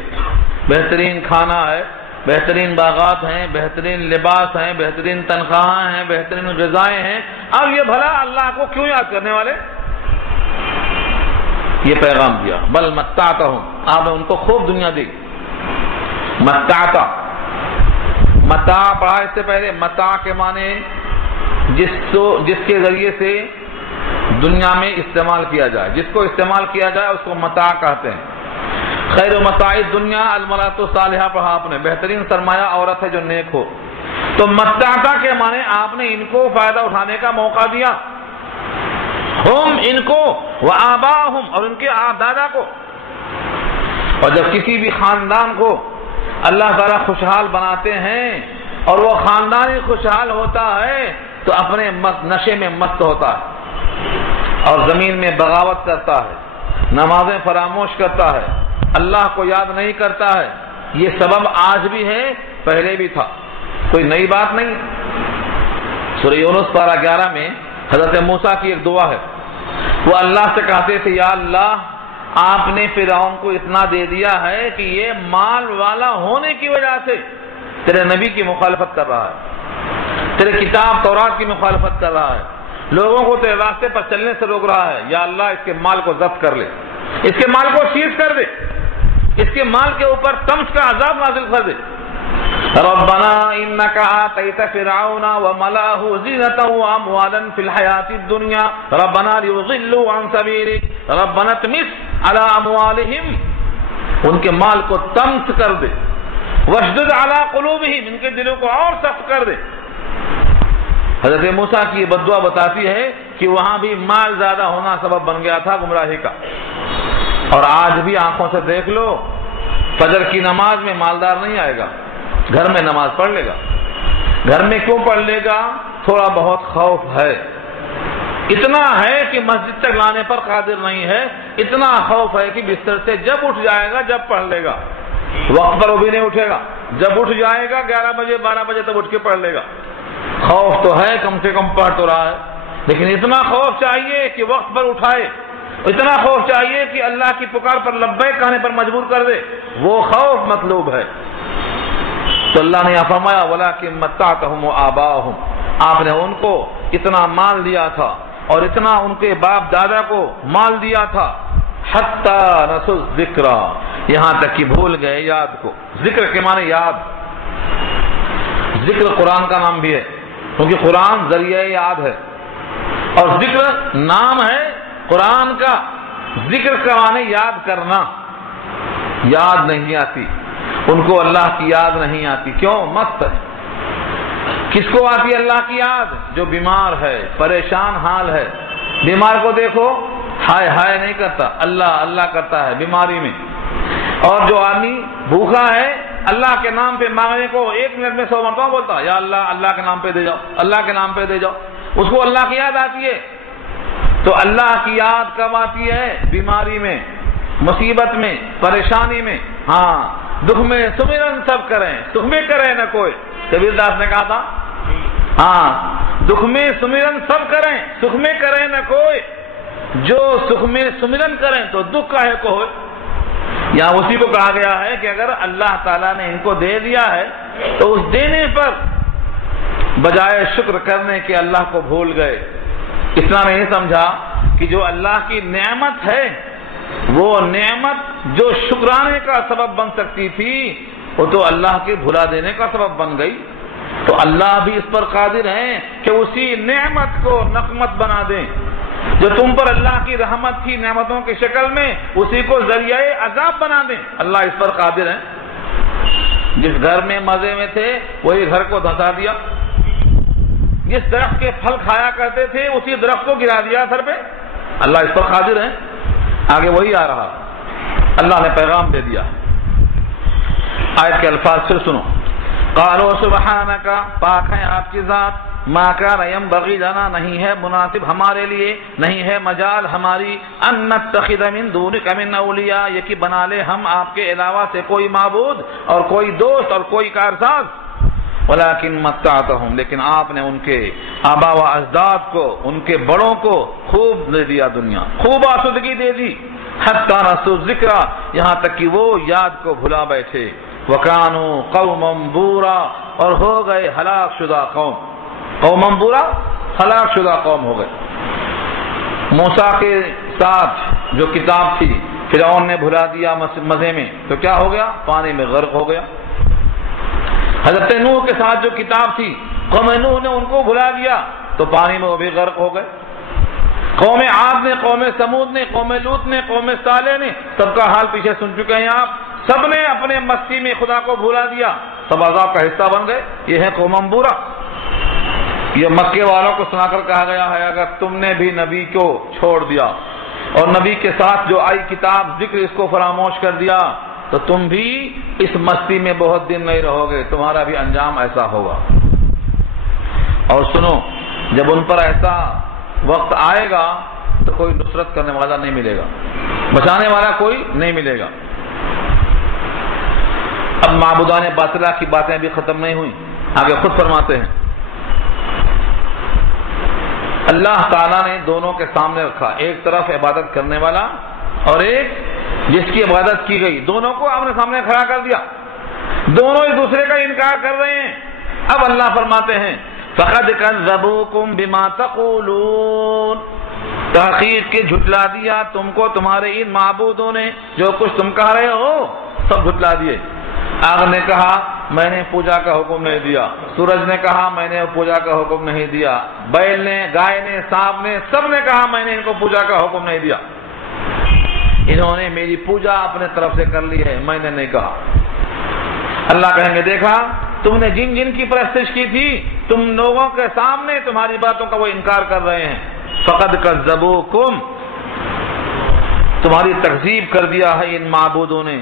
بہترین کھانا ہے، بہترین باغات ہیں، بہترین لباس ہیں، بہترین تنخواہیں ہیں، بہترین غذائیں ہیں، اب یہ بھلا اللہ کو کیوں یاد کرنے والے؟ یہ پیغام دیا بل متعتہم، آپ نے ان کو خوب دنیا دی۔ متعتا، متاع پڑھا اس سے پہلے، متاع کے معنی جس کے ذریعے سے دنیا میں استعمال کیا جائے، جس کو استعمال کیا جائے اس کو متاع کہتے ہیں۔ خیر و متاع دنیا المرأۃ الصالحہ پڑھا آپ نے، بہترین سرمایہ عورت ہے جو نیک ہو، تو متعتا کے معنی آپ نے ان کو فائدہ اٹھانے کا موقع دیا، ہم ان کو، وآباہم اور ان کے دادا کو۔ اور جب کسی بھی خاندان کو اللہ تعالیٰ خوشحال بناتے ہیں اور وہ خاندان ہی خوشحال ہوتا ہے تو اپنے نشے میں مست ہوتا ہے اور زمین میں بغاوت کرتا ہے، نمازیں فراموش کرتا ہے، اللہ کو یاد نہیں کرتا ہے۔ یہ سبب آج بھی ہے، پہلے بھی تھا، کوئی نئی بات نہیں۔ سورہ یونس پارہ 11 میں حضرت موسیٰ کی ایک دعا ہے، وہ اللہ سے کہتے تھے یا اللہ آپ نے فرعون کو اتنا دے دیا ہے کہ یہ مال والا ہونے کی وجہ سے تیرے نبی کی مخالفت کر رہا ہے، تیرے کتاب تورات کی مخالفت کر رہا ہے، لوگوں کو تیرے راستے پر چلنے سے روک رہا ہے، یا اللہ اس کے مال کو ضبط کر لے، اس کے مال کو سیز کر دے، اس کے مال کے اوپر طمس کا عذاب نازل کر دے۔ ربنا انك آتيت فرعون وملأه زينة واموالا في الحياة الدنيا ربنا ليضلوا عن سبيلك ربنا اطمس على اموالهم، ان کے مال کو طمس کر دے، واشدد على قلوبهم، ان کے دلوں کو اور سخت کر دے۔ حضرت موسیٰ کی بد دعا بتاتی ہے کہ وہاں بھی مال زیادہ ہونا سبب بن گیا تھا گمراہی کا، اور آج بھی آنکھوں سے دیکھ لو، فجر کی نماز میں مالدار نہیں آئے گا، گھر میں نماز پڑھ لے گا۔ گھر میں کیوں پڑھ لے گا؟ تھوڑا بہت خوف ہے، اتنا ہے کہ مسجد تک لانے پر قادر نہیں ہے، اتنا خوف ہے کہ بستر سے جب اٹھ جائے گا جب پڑھ لے گا، وقت پر وہ بھی نہیں اٹھے گا، جب اٹھ جائے گا 11 بجے 12 بجے تب اٹھ کے پڑھ لے گا۔ خوف تو ہے، کم سے کم پڑھ تو رہا ہے، لیکن اتنا خوف چاہیے کہ وقت پر اٹھائے، اتنا خوف چاہیے کہ اللہ کی پکار پر لبیک کہنے پر مجبور کر دے، وہ خوف مطلوب ہے۔ تو اللہ نے یہاں فرمایا وَلَٰكِن مَتَّعْتَهُمْ وَآبَاءَهُمْ، آپ نے ان کو اتنا مال دیا تھا اور اتنا ان کے باپ دادا کو مال دیا تھا، حَتَّى نَسُوا الذِّكْرَ، یہاں تک کہ بھول گئے یاد کو۔ ذکر کے معنی یاد، ذکر قرآن کا نام بھی ہے کیونکہ قرآن ذریعہ یاد ہے، اور ذکر نام ہے قرآن کا۔ ذکر کا معنی یاد کرنا، یاد نہیں آتی ان کو، اللہ کی یاد نہیں آتی، کیوں؟ مست ہے۔ کس کو آتی ہے اللہ کی یاد؟ جو بیمار ہے، پریشان حال ہے، بیمار کو دیکھو ہائے ہائے نہیں کرتا، اللہ اللہ کرتا ہے بیماری میں، اور جو آدمی بھوکا ہے اللہ کے نام پہ مانگنے کو 1 منٹ میں 100 مرتبہ بولتا، یا اللہ اللہ کے نام پہ دے جاؤ، اللہ کے نام پہ دے جاؤ، اس کو اللہ کی یاد آتی ہے۔ تو اللہ کی یاد کب آتی ہے؟ بیماری میں، مصیبت میں، پریشانی میں۔ ہاں، دکھ میں سمرن سب کریں، سکھ میں کرے نہ کوئی، کبیر داس نے کہا تھا، ہاں دکھ میں سمرن سب کریں، سکھ میں کرے نہ کوئی، جو سکھ میں سمرن کریں تو دکھ کاہے کو ہوئے۔ یہاں اسی کو کہا گیا ہے کہ اگر اللہ تعالیٰ نے ان کو دے دیا ہے تو اس دینے پر بجائے شکر کرنے کے اللہ کو بھول گئے۔ اسلام نے یہ سمجھا کہ جو اللہ کی نعمت ہے وہ نعمت جو شکرانے کا سبب بن سکتی تھی وہ تو اللہ کے بھلا دینے کا سبب بن گئی، تو اللہ بھی اس پر قادر ہیں کہ اسی نعمت کو نقمت بنا دیں جو تم پر اللہ کی رحمت تھی نعمتوں کی شکل میں، اسی کو ذریعہ عذاب بنا دیں۔ اللہ اس پر قادر ہیں۔ جس گھر میں مزے میں تھے وہی گھر کو دھسا دیا، جس درخت کے پھل کھایا کرتے تھے اسی درخت کو گرا دیا سر پہ۔ اللہ اس پر قادر ہیں، آگے وہی آ رہا، اللہ نے پیغام دے دیا۔ آیت کے الفاظ پھر سنو، قالوا سبحانک، پاک ہے آپ کی ذات، ما کان ینبغی لنا، نہیں ہے مناسب ہمارے لیے، نہیں ہے مجال ہماری، ان نتخذ من دونک من اولیاء، یہ کہ بنا لے ہم آپ کے علاوہ سے کوئی معبود اور کوئی دوست اور کوئی کارساز، ولیکن متعتہم، لیکن آپ نے ان کے آبا و اجداد کو، ان کے بڑوں کو خوب دے دیا دنیا، خوب آسودگی دے دی، حتی نسوا الذکر، یہاں تک کہ وہ یاد کو بھلا بیٹھے، وکانوا قوما بورا، اور ہو گئے ہلاک شدہ قوم، قوما بورا ہلاک شدہ قوم ہو گئے۔ موسیٰ کے ساتھ جو کتاب تھی فرعون نے بھلا دیا مزے میں، تو کیا ہو گیا؟ پانی میں غرق ہو گیا۔ حضرت نوح کے ساتھ جو کتاب تھی قوم نوح نے ان کو بھلا دیا تو پانی میں وہ بھی غرق ہو گئے۔ قوم عاد نے، قوم سمود نے، قوم لوط نے، قوم صالح نے، سب کا حال پیچھے سن چکے ہیں آپ، سب نے اپنے مستی میں خدا کو بھلا دیا، سب عذاب کا حصہ بن گئے۔ یہ ہے قوم بورا۔ یہ مکے والوں کو سنا کر کہا گیا ہے اگر تم نے بھی نبی کو چھوڑ دیا اور نبی کے ساتھ جو آئی کتاب ذکر اس کو فراموش کر دیا تو تم بھی اس مستی میں بہت دن نہیں رہو گے، تمہارا بھی انجام ایسا ہوگا۔ اور سنو، جب ان پر ایسا وقت آئے گا تو کوئی نصرت کرنے والا نہیں ملے گا، بچانے والا کوئی نہیں ملے گا۔ اب معبودان باطلہ کی باتیں بھی ختم نہیں ہوئی، آگے خود فرماتے ہیں اللہ تعالیٰ نے دونوں کے سامنے رکھا، ایک طرف عبادت کرنے والا اور ایک جس کی عبادت کی گئی، دونوں کو آمنے سامنے کھڑا کر دیا، دونوں ایک دوسرے کا انکار کر رہے ہیں۔ اب اللہ فرماتے ہیں فَقَدْ كَذَّبُوكُمْ بِمَا تَقُولُونَ، تحقیق کے جھٹلا دیا تم کو تمہارے ان معبودوں نے، جو کچھ تم کہہ رہے ہو سب جھٹلا دیے۔ آگ نے کہا میں نے پوجا کا حکم نہیں دیا، سورج نے کہا میں نے پوجا کا حکم نہیں دیا، بیل نے، گائے نے، سانپ نے، سب نے کہا میں نے ان کو پوجا کا حکم نہیں دیا، انہوں نے میری پوجا اپنے طرف سے کر لی ہے، میں نے نہیں کہا۔ اللہ کہیں گے دیکھا تم نے جن جن کی پرستش کی تھی، تم لوگوں کے سامنے تمہاری باتوں کا وہ انکار کر رہے ہیں، فقد کذبوکم، تمہاری تکذیب کر دیا ہے ان معبودوں نے،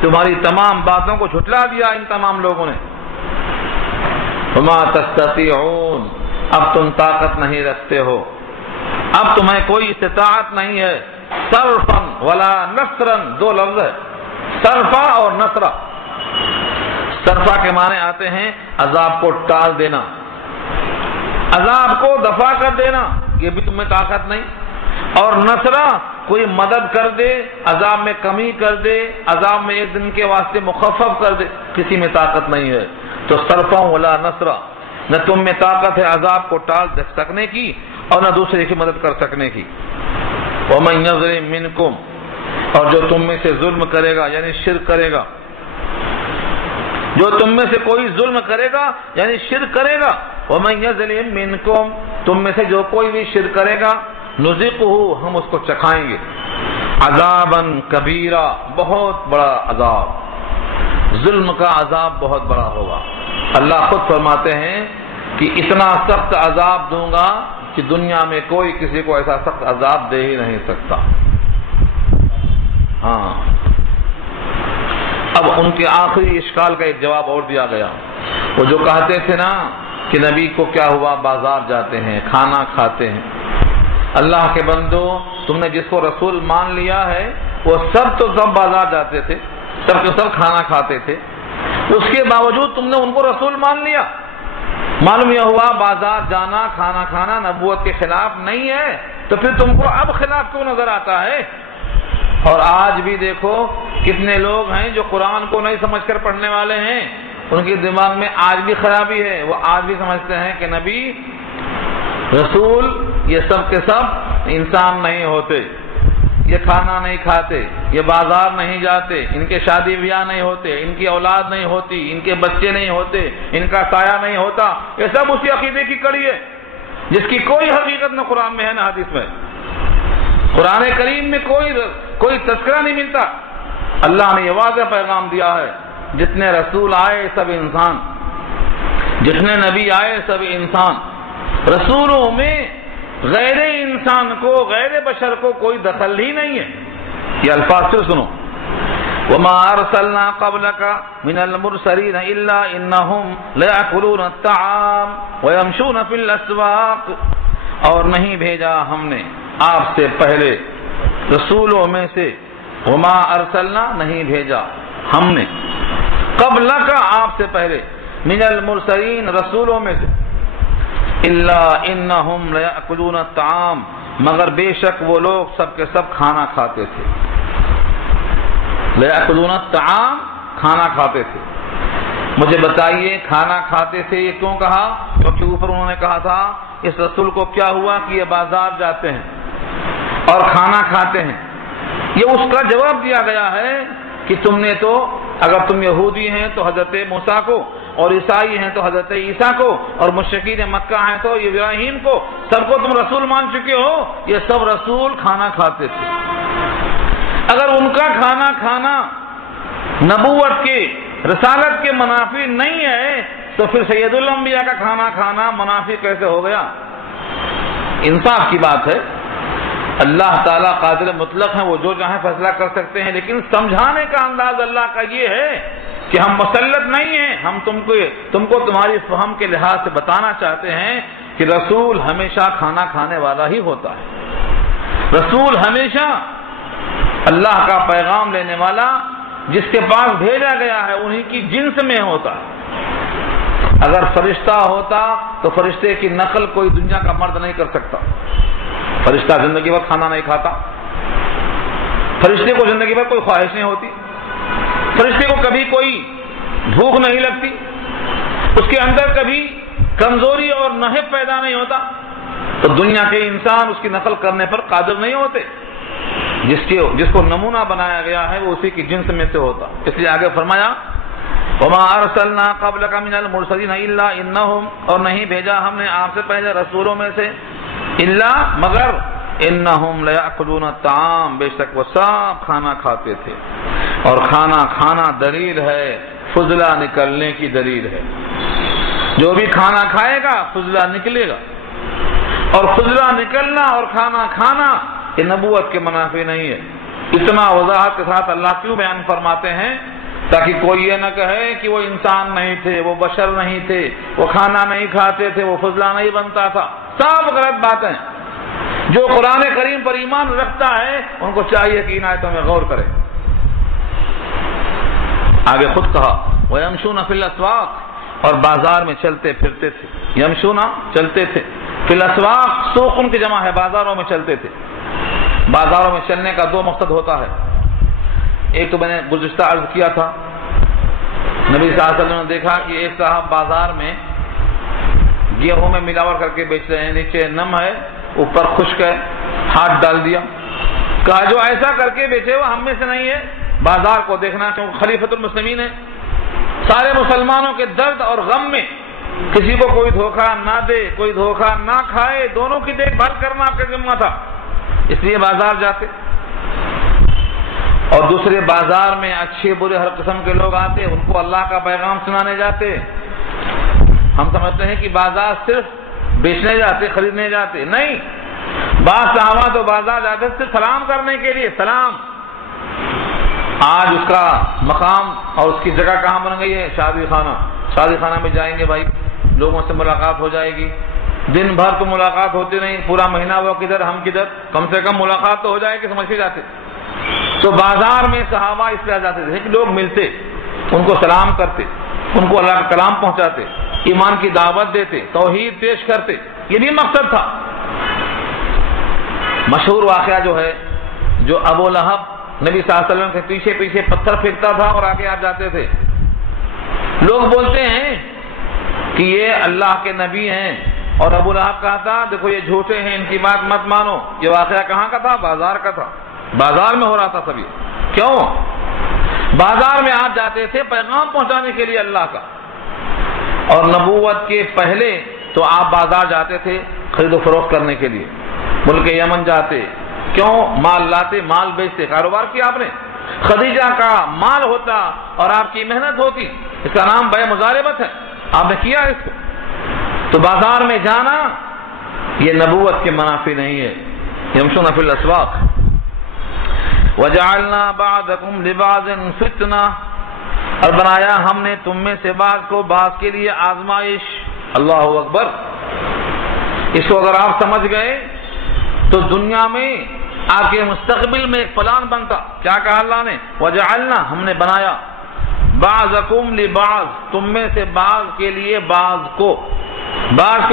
تمہاری تمام باتوں کو جھٹلا دیا ان تمام لوگوں نے۔ وما تستطيعون، اب تم طاقت نہیں رکھتے ہو، اب تمہیں کوئی استطاعت نہیں ہے، صرفا ولا نصرا، دو لفظ ہے، صرفا اور نصرا۔ صرفا کے معنی آتے ہیں عذاب کو ٹال دینا، عذاب کو دفع کر دینا، یہ بھی تمہیں طاقت نہیں، اور نصرہ کوئی مدد کر دے، عذاب میں کمی کر دے، عذاب میں ایک دن کے واسطے مخفف کر دے، کسی میں طاقت نہیں ہے۔ تو صرفا ولا نصرہ، نہ تم میں طاقت ہے عذاب کو ٹال سکنے کی اور نہ دوسرے کی مدد کر سکنے کی۔ وَمَن يَظْلِم مِّنكُمْ، اور جو تم میں سے ظلم کرے گا یعنی شرک کرے گا، جو تم میں سے کوئی ظلم کرے گا یعنی شرک کرے گا، وَمَن يَظْلِم مِّنكُمْ، تم میں سے جو کوئی بھی شرک کرے گا، نُذِقُهُ، ہم اس کو چکھائیں گے، عذابًا کبیرا، بہت بڑا عذاب، ظلم کا عذاب بہت بڑا ہوگا۔ اللہ خود فرماتے ہیں کہ اتنا سخت عذاب دوں گا کہ دنیا میں کوئی کسی کو ایسا سخت عذاب دے ہی نہیں سکتا۔ ہاں، اب ان کے آخری اشکال کا ایک جواب اور دیا گیا، وہ جو کہتے تھے نا کہ نبی کو کیا ہوا، بازار جاتے ہیں، کھانا کھاتے ہیں۔ اللہ کے بندو، تم نے جس کو رسول مان لیا ہے وہ سب تو سب بازار جاتے تھے، سب کے سب کھانا کھاتے تھے، اس کے باوجود تم نے ان کو رسول مان لیا۔ معلوم یہ ہوا بازار جانا، کھانا کھانا نبوت کے خلاف نہیں ہے، تو پھر تم کو اب خلاف کیوں نظر آتا ہے؟ اور آج بھی دیکھو کتنے لوگ ہیں جو قرآن کو نہیں سمجھ کر پڑھنے والے ہیں، ان کے دماغ میں آج بھی خرابی ہے، وہ آج بھی سمجھتے ہیں کہ نبی، رسول یہ سب کے سب انسان نہیں ہوتے، یہ کھانا نہیں کھاتے، یہ بازار نہیں جاتے، ان کے شادی بیاہ نہیں ہوتے، ان کی اولاد نہیں ہوتی، ان کے بچے نہیں ہوتے، ان کا سایہ نہیں ہوتا، یہ سب اسی عقیدے کی کڑی ہے جس کی کوئی حقیقت نہ قرآن میں ہے نہ حدیث میں۔ قرآن کریم میں کوئی تذکرہ نہیں ملتا۔ اللہ نے یہ واضح پیغام دیا ہے، جتنے رسول آئے سب انسان، جتنے نبی آئے سب انسان، رسولوں میں غیر انسان کو، غیر بشر کو کوئی دخل ہی نہیں ہے۔ یہ الفاظ پھر سنو، وَمَا أَرْسَلْنَا قَبْلَكَ مِنَ الْمُرْسَلِينَ إِلَّا إِنَّهُمْ لَيَأْكُلُونَ الطَّعَامَ وَيَمْشُونَ فِي الْأَسْوَاقِ، اور نہیں بھیجا ہم نے آپ سے پہلے رسولوں میں سے، وَمَا أَرْسَلْنَا نہیں بھیجا ہم نے، قَبْلَكَ آپ سے پہلے، مِنَ الْمُرْسَلِينَ رسولوں میں سے، إِلَّا إِنَّهُمْ لَيَأْكُلُونَ الطَّعَامَ مگر بے شک وہ لوگ سب کے سب کھانا کھاتے تھے، لَيَأْكُلُونَ الطَّعَامَ کھانا کھاتے تھے۔ مجھے بتائیے کھانا کھاتے تھے یہ کیوں کہا؟ کیونکہ اوپر انہوں نے کہا تھا اس رسول کو کیا ہوا کہ یہ بازار جاتے ہیں اور کھانا کھاتے ہیں۔ یہ اس کا جواب دیا گیا ہے کہ تم نے تو، اگر تم یہودی ہیں تو حضرت موسیٰ کو، اور عیسائی ہیں تو حضرت عیسیٰ کو، اور مشرکین مکہ ہیں تو ابراہیم کو، سب کو تم رسول مان چکے ہو۔ یہ سب رسول کھانا کھاتے تھے۔ اگر ان کا کھانا کھانا نبوت کے، رسالت کے منافی نہیں ہے تو پھر سید الانبیاء کا کھانا کھانا منافی کیسے ہو گیا؟ انصاف کی بات ہے، اللہ تعالیٰ قادر مطلق ہیں، وہ جو چاہیں فیصلہ کر سکتے ہیں، لیکن سمجھانے کا انداز اللہ کا یہ ہے کہ ہم مسلط نہیں ہیں، ہم تم کو تمہاری فہم کے لحاظ سے بتانا چاہتے ہیں کہ رسول ہمیشہ کھانا کھانے والا ہی ہوتا ہے، رسول ہمیشہ اللہ کا پیغام لینے والا جس کے پاس بھیجا گیا ہے انہی کی جنس میں ہوتا ہے۔ اگر فرشتہ ہوتا تو فرشتے کی نقل کوئی دنیا کا مرد نہیں کر سکتا۔ فرشتہ زندگی بھر کھانا نہیں کھاتا، فرشتے کو زندگی بھر کوئی خواہش نہیں ہوتی، فرشتے کو کبھی کوئی بھوک نہیں لگتی، اس کے اندر کبھی کمزوری اور نہب پیدا نہیں ہوتا، تو دنیا کے انسان اس کی نقل کرنے پر قادر نہیں ہوتے۔ جس کو نمونہ بنایا گیا ہے وہ اسی کی جنس میں سے ہوتا۔ اس لیے آگے فرمایا وما ارسلنا قبلک من المرسلین الا انہم، اور نہیں بھیجا ہم نے آپ سے پہلے رسولوں میں سے الا مگر انہم لیأکلون الطعام، بے شک وہ سب کھانا کھاتے تھے، اور کھانا کھانا دلیل ہے، فضلہ نکلنے کی دلیل ہے۔ جو بھی کھانا کھائے گا فضلہ نکلے گا، اور فضلہ نکلنا اور کھانا کھانا یہ نبوت کے منافی نہیں ہے۔ اتنا وضاحت کے ساتھ اللہ کیوں بیان فرماتے ہیں؟ تاکہ کوئی یہ نہ کہے کہ وہ انسان نہیں تھے، وہ بشر نہیں تھے، وہ کھانا نہیں کھاتے تھے، وہ فضلہ نہیں بنتا تھا۔ سب غلط باتیں۔ جو قرآن کریم پر ایمان رکھتا ہے ان کو چاہیے کہ ان آیتوں میں غور کرے۔ آگے خود کہا وَيَمْشُونَ فِي الْأَسْوَاقِ، اور بازار میں چلتے پھرتے تھے۔ یمشونا چلتے تھے، فی الاسواق سوق ان کی جمع ہے، بازاروں میں چلتے تھے۔ بازاروں میں چلنے کا دو مقصد ہوتا ہے، ایک تو میں نے گزشتہ عرض کیا تھا، نبی صلی اللہ علیہ وسلم نے دیکھا کہ ایک صاحب بازار میں گیہوں میں ملاوٹ کر کے بیچ رہے ہیں، نیچے نم ہے اوپر خشک ہے، ہاتھ ڈال دیا، کہا جو ایسا کر کے بیچے وہ ہم میں سے نہیں ہے۔ بازار کو دیکھنا، کیونکہ خلیفۃ المسلمین ہے، سارے مسلمانوں کے درد اور غم میں کسی کو کوئی دھوکہ نہ دے، کوئی دھوکہ نہ کھائے، دونوں کی دیکھ بھال کرنا آپ کا ذمہ تھا، اس لیے بازار جاتے۔ اور دوسرے بازار میں اچھے برے ہر قسم کے لوگ آتے، ان کو اللہ کا پیغام سنانے جاتے۔ ہم سمجھتے ہیں کہ بازار صرف بیچنے جاتے، خریدنے جاتے، نہیں، بعض صحابہ تو بازار جاتے صرف سلام کرنے کے لیے۔ سلام آج اس کا مقام اور اس کی جگہ کہاں بن گئی ہے؟ شادی خانہ۔ شادی خانہ میں جائیں گے بھائی، لوگوں سے ملاقات ہو جائے گی، دن بھر تو ملاقات ہوتی نہیں، پورا مہینہ وہ کدھر ہم کدھر، کم سے کم ملاقات تو ہو جائے گی، سمجھ کے جاتے۔ تو بازار میں صحابہ اس طرح جاتے تھے کہ لوگ ملتے، ان کو سلام کرتے، ان کو اللہ کا کلام پہنچاتے، ایمان کی دعوت دیتے، توحید پیش کرتے، یہ بھی مقصد تھا۔ مشہور واقعہ جو ہے، جو ابو لہب نبی صلی اللہ علیہ وسلم کے پیچھے پیچھے پتھر پھینکتا تھا اور آگے آپ جاتے تھے، لوگ بولتے ہیں کہ یہ اللہ کے نبی ہیں، اور ابو لہب کہا تھا دیکھو یہ جھوٹے ہیں، ان کی بات مت مانو۔ یہ واقعہ کہاں کا تھا؟ بازار کا تھا، بازار میں ہو رہا تھا سب۔ کیوں؟ بازار میں آپ جاتے تھے پیغام پہنچانے کے لیے اللہ کا، اور نبوت کے پہلے تو آپ بازار جاتے تھے خرید و فروخت کرنے کے لیے، ملک یمن جاتے، کیوں؟ مال لاتے، مال بیچتے، کاروبار کیا آپ نے، خدیجہ کا مال ہوتا اور آپ کی محنت ہوتی، اس کا نام بیع مضاربت ہے، آپ نے کیا اس کو۔ تو بازار میں جانا یہ نبوت کے منافی نہیں ہے۔ یمشون فی الاسواق وجعلنا بعضکم لبعض فتنہ، اور بنایا ہم نے تم میں سے بعض کو بعض کے لیے آزمائش۔ اللہ اکبر۔ اس کو اگر آپ سمجھ گئے تو دنیا میں آپ کے مستقبل میں ایک پلان بنتا۔ کیا کہا اللہ نے؟ وجعلنا، ہم نے بنایا، بعضکم لبعض، تم میں سے بعض کے لیے بعض کو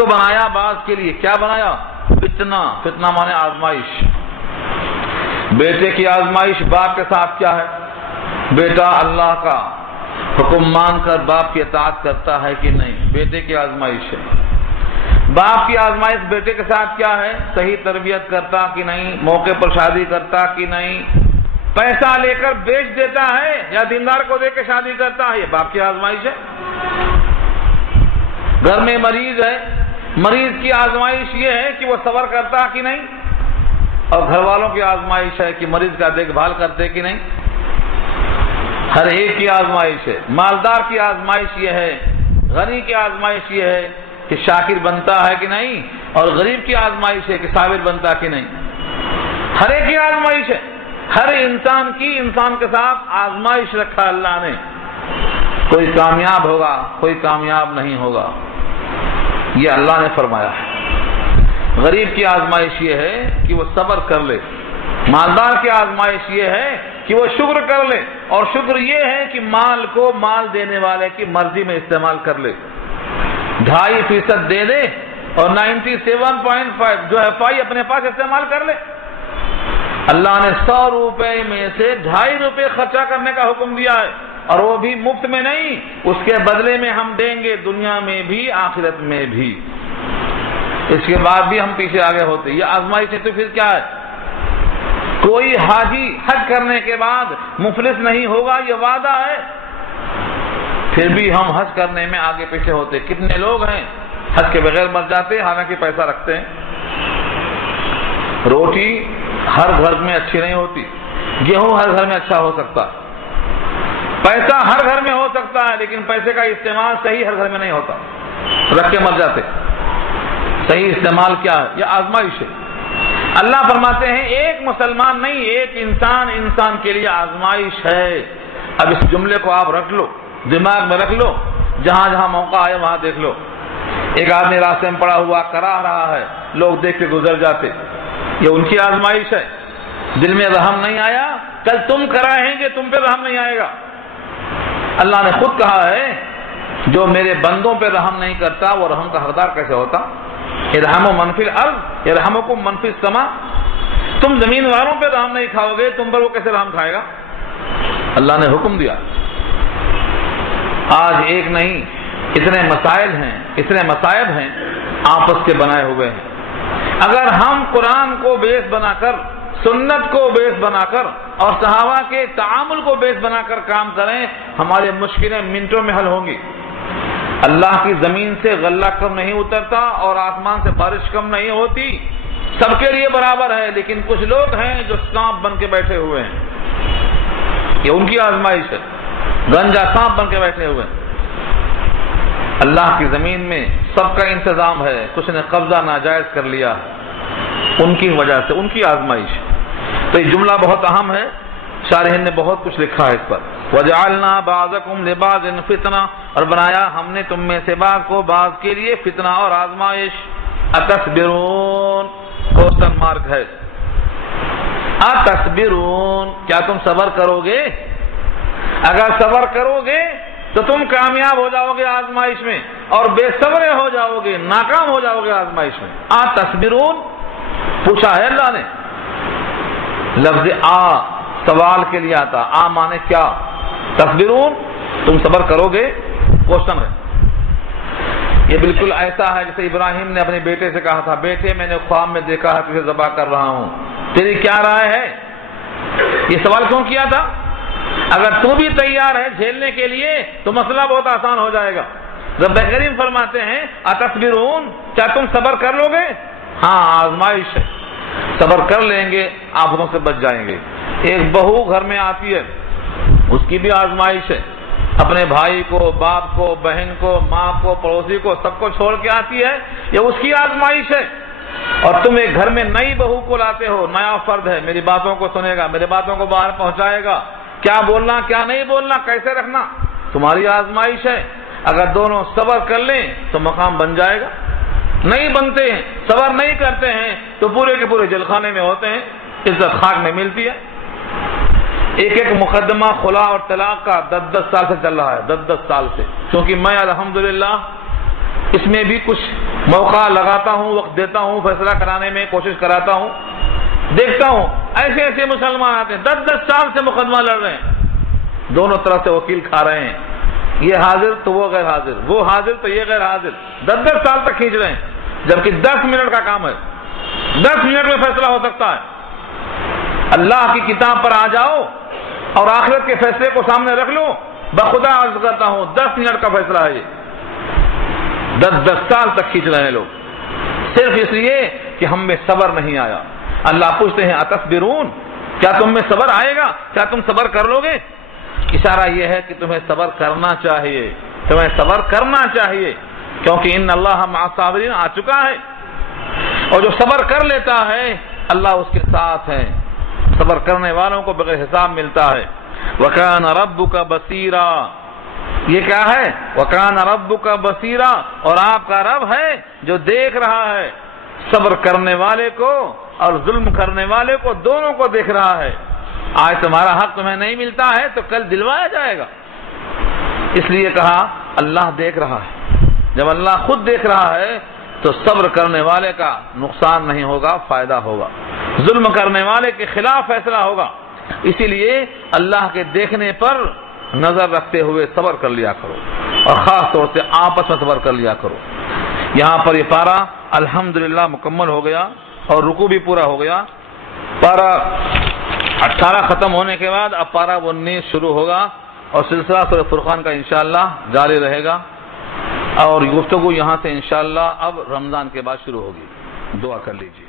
بنایا، بعض کے لیے کیا بنایا؟ فتنہ۔ فتنہ مانے آزمائش۔ بیٹے کی آزمائش باپ کے ساتھ کیا ہے؟ بیٹا اللہ کا حکم مان کر باپ کی اطاعت کرتا ہے کہ نہیں، بیٹے کی آزمائش ہے۔ باپ کی آزمائش بیٹے کے ساتھ کیا ہے؟ صحیح تربیت کرتا کہ نہیں، موقع پر شادی کرتا کہ نہیں، پیسہ لے کر بیچ دیتا ہے یا دیندار کو دے کے شادی کرتا ہے، یہ باپ کی آزمائش ہے۔ گھر میں مریض ہے، مریض کی آزمائش یہ ہے کہ وہ صبر کرتا کہ نہیں، اور گھر والوں کی آزمائش ہے کہ مریض کا دیکھ بھال کرتے کہ نہیں۔ ہر ایک کی آزمائش ہے۔ مالدار کی آزمائش یہ ہے، غنی کی آزمائش یہ ہے کہ شاکر بنتا ہے کہ نہیں، اور غریب کی آزمائش ہے کہ صابر بنتا کہ نہیں۔ ہر ایک کی آزمائش ہے، ہر انسان کی انسان کے ساتھ آزمائش رکھا اللہ نے۔ کوئی کامیاب ہوگا، کوئی کامیاب نہیں ہوگا، یہ اللہ نے فرمایا ہے۔ غریب کی آزمائش یہ ہے کہ وہ صبر کر لے، مالدار کی آزمائش یہ ہے کہ وہ شکر کر لے، اور شکر یہ ہے کہ مال کو مال دینے والے کی مرضی میں استعمال کر لے، 2.5% دے دے اور 97.5 جو ہے پائی اپنے پاس استعمال کر لے۔ اللہ نے 100 روپے میں سے 2.5 روپے خرچہ کرنے کا حکم دیا ہے، اور وہ بھی مفت میں نہیں، اس کے بدلے میں ہم دیں گے دنیا میں بھی آخرت میں بھی، اس کے بعد بھی ہم پیچھے آگے ہوتے۔ یہ آزمائش ہے تو پھر کیا ہے؟ کوئی حاجی حج کرنے کے بعد مفلس نہیں ہوگا، یہ وعدہ ہے۔ پھر بھی ہم حج کرنے میں آگے پیچھے ہوتے. کتنے لوگ ہیں حج کے بغیر مر جاتے حالانکہ پیسہ رکھتے ہیں. روٹی ہر گھر میں اچھی نہیں ہوتی, گیہوں ہر گھر میں اچھا ہو سکتا ہے, پیسہ ہر گھر میں ہو سکتا ہے, لیکن پیسے کا استعمال صحیح ہر گھر میں نہیں ہوتا, رکھ کے مر جاتے. صحیح استعمال کیا ہے؟ یہ آزمائش ہے. اللہ فرماتے ہیں ایک مسلمان نہیں, ایک انسان کے لیے آزمائش ہے. اب اس جملے کو آپ رکھ لو, دماغ میں رکھ لو, جہاں جہاں موقع آئے وہاں دیکھ لو. ایک آدمی راستے میں پڑا ہوا کراہ رہا ہے, لوگ دیکھ کے گزر جاتے, یہ ان کی آزمائش ہے. دل میں رحم نہیں آیا, کل تم کراہیں گے, تم پہ رحم نہیں آئے گا. اللہ نے خود کہا ہے جو میرے بندوں پہ رحم نہیں کرتا وہ رحم کا حقدار کیسے ہوتا؟ ارحموا من فی الارض یرحمکم من فی السماء. تم زمین والوں پہ رحم نہیں کھاؤ گے, تم پر وہ کیسے رحم کھائے گا؟ اللہ نے حکم دیا. آج ایک نہیں, اتنے مسائل ہیں, اتنے مصائب ہیں آپس کے بنائے ہوئے ہیں. اگر ہم قرآن کو بیس بنا کر, سنت کو بیس بنا کر اور صحابہ کے تعامل کو بیس بنا کر کام کریں, ہماری مشکلیں منٹوں میں حل ہوں گی. اللہ کی زمین سے غلہ کم نہیں اترتا اور آسمان سے بارش کم نہیں ہوتی, سب کے لیے برابر ہے. لیکن کچھ لوگ ہیں جو سانپ بن کے بیٹھے ہوئے ہیں, یہ ان کی آزمائش ہے, گنجا سانپ بن کے بیٹھے ہوئے ہیں. اللہ کی زمین میں سب کا انتظام ہے, کچھ نے قبضہ ناجائز کر لیا, ان کی وجہ سے ان کی آزمائش. تو یہ جملہ بہت اہم ہے, شارحین نے بہت کچھ لکھا ہے اس پر. وَجَعَلْنَا بَعْضَكُمْ لِبَعْضٍ فِتْنَةً, اور بنایا ہم نے تم میں سے بعض کو بعض کے لیے فتنہ اور آزمائش. اتصبرون, کوشچن مارک ہے. اتصبرون, کیا تم صبر کرو گے؟ اگر صبر کرو گے تو تم کامیاب ہو جاؤ گے آزمائش میں, اور بے صبرے ہو جاؤ گے, ناکام ہو جاؤ گے آزمائش میں. اتصبرون پوچھا ہے اللہ نے. لفظ سوال کے لیے آتا, مانے کیا؟ تصبرون تم صبر کرو گے, کوشچن ہے. یہ بالکل ایسا ہے جیسے ابراہیم نے اپنے بیٹے سے کہا تھا, بیٹے میں نے خواب میں دیکھا ہے تجھے ذبح کر رہا ہوں, تیری کیا رائے ہے؟ یہ سوال کیوں کیا تھا؟ اگر تو بھی تیار ہے جھیلنے کے لیے تو مسئلہ بہت آسان ہو جائے گا. رب کریم فرماتے ہیں اتصبرون, کیا تم صبر کر لو گے؟ ہاں آزمائش ہے, صبر کر لیں گے آفتوں سے بچ جائیں گے. ایک بہو گھر میں آتی ہے, اس کی بھی آزمائش ہے. اپنے بھائی کو, باپ کو, بہن کو, ماں کو, پڑوسی کو, سب کو چھوڑ کے آتی ہے, یہ اس کی آزمائش ہے. اور تم ایک گھر میں نئی بہو کو لاتے ہو, نیا فرد ہے, میری باتوں کو سنے گا, میری باتوں کو باہر پہنچائے گا, کیا بولنا کیا نہیں بولنا, کیسے رکھنا, تمہاری آزمائش ہے. اگر دونوں صبر کر لیں تو مقام بن جائے گا. نہیں بنتے ہیں, صبر نہیں کرتے ہیں تو پورے کے پورے جلخانے میں ہوتے ہیں, عزت خاک میں ملتی ہے. ایک ایک مقدمہ خلا اور طلاق کا 10 سال سے چل رہا ہے, 10 سال سے. کیونکہ میں الحمدللہ اس میں بھی کچھ موقع لگاتا ہوں, وقت دیتا ہوں, فیصلہ کرانے میں کوشش کراتا ہوں, دیکھتا ہوں ایسے ایسے مسلمان آتے ہیں 10 سال سے مقدمہ لڑ رہے ہیں, دونوں طرف سے وکیل کھا رہے ہیں, یہ حاضر تو وہ غیر حاضر, وہ حاضر تو یہ غیر حاضر, 10 سال تک کھینچ رہے ہیں, جبکہ 10 منٹ کا کام ہے, 10 منٹ میں فیصلہ ہو سکتا ہے. اللہ کی کتاب پر آ جاؤ اور آخرت کے فیصلے کو سامنے رکھ لو. بخدا عرض کرتا ہوں 10 منٹ کا فیصلہ ہے یہ, 10 سال تک کھینچ رہے ہیں لوگ, صرف اس لیے کہ ہم میں صبر نہیں آیا. اللہ پوچھتے ہیں اتصبرون, کیا تم میں صبر آئے گا, کیا تم صبر کر لو گے؟ اشارہ یہ ہے کہ تمہیں صبر کرنا چاہیے, تمہیں صبر کرنا چاہیے, کیونکہ ان اللہ مع الصابرین آ چکا ہے, اور جو صبر کر لیتا ہے اللہ اس کے ساتھ ہے. صبر کرنے والوں کو بغیر حساب ملتا ہے. وَكَانَ رَبُّكَ بَصِيرًا, یہ کیا ہے؟ وَكَانَ رَبُّكَ بَصِيرًا, اور آپ کا رب ہے جو دیکھ رہا ہے, صبر کرنے والے کو اور ظلم کرنے والے کو, دونوں کو دیکھ رہا ہے. آج تمہارا حق تمہیں نہیں ملتا ہے تو کل دلوایا جائے گا. اس لیے کہا اللہ دیکھ رہا ہے. جب اللہ خود دیکھ رہا ہے تو صبر کرنے والے کا نقصان نہیں ہوگا, فائدہ ہوگا. ظلم کرنے والے کے خلاف فیصلہ ہوگا. اسی لیے اللہ کے دیکھنے پر نظر رکھتے ہوئے صبر کر لیا کرو, اور خاص طور سے آپس میں صبر کر لیا کرو. یہاں پر یہ پارہ الحمدللہ مکمل ہو گیا اور رکوع بھی پورا ہو گیا. پارہ 18 ختم ہونے کے بعد اب پارہ 19 شروع ہوگا. اور سلسلہ سورہ فرقان کا انشاءاللہ جاری رہے گا، اور گفتگو یہاں سے انشاءاللہ اب رمضان کے بعد شروع ہوگی. دعا کر لیجیے.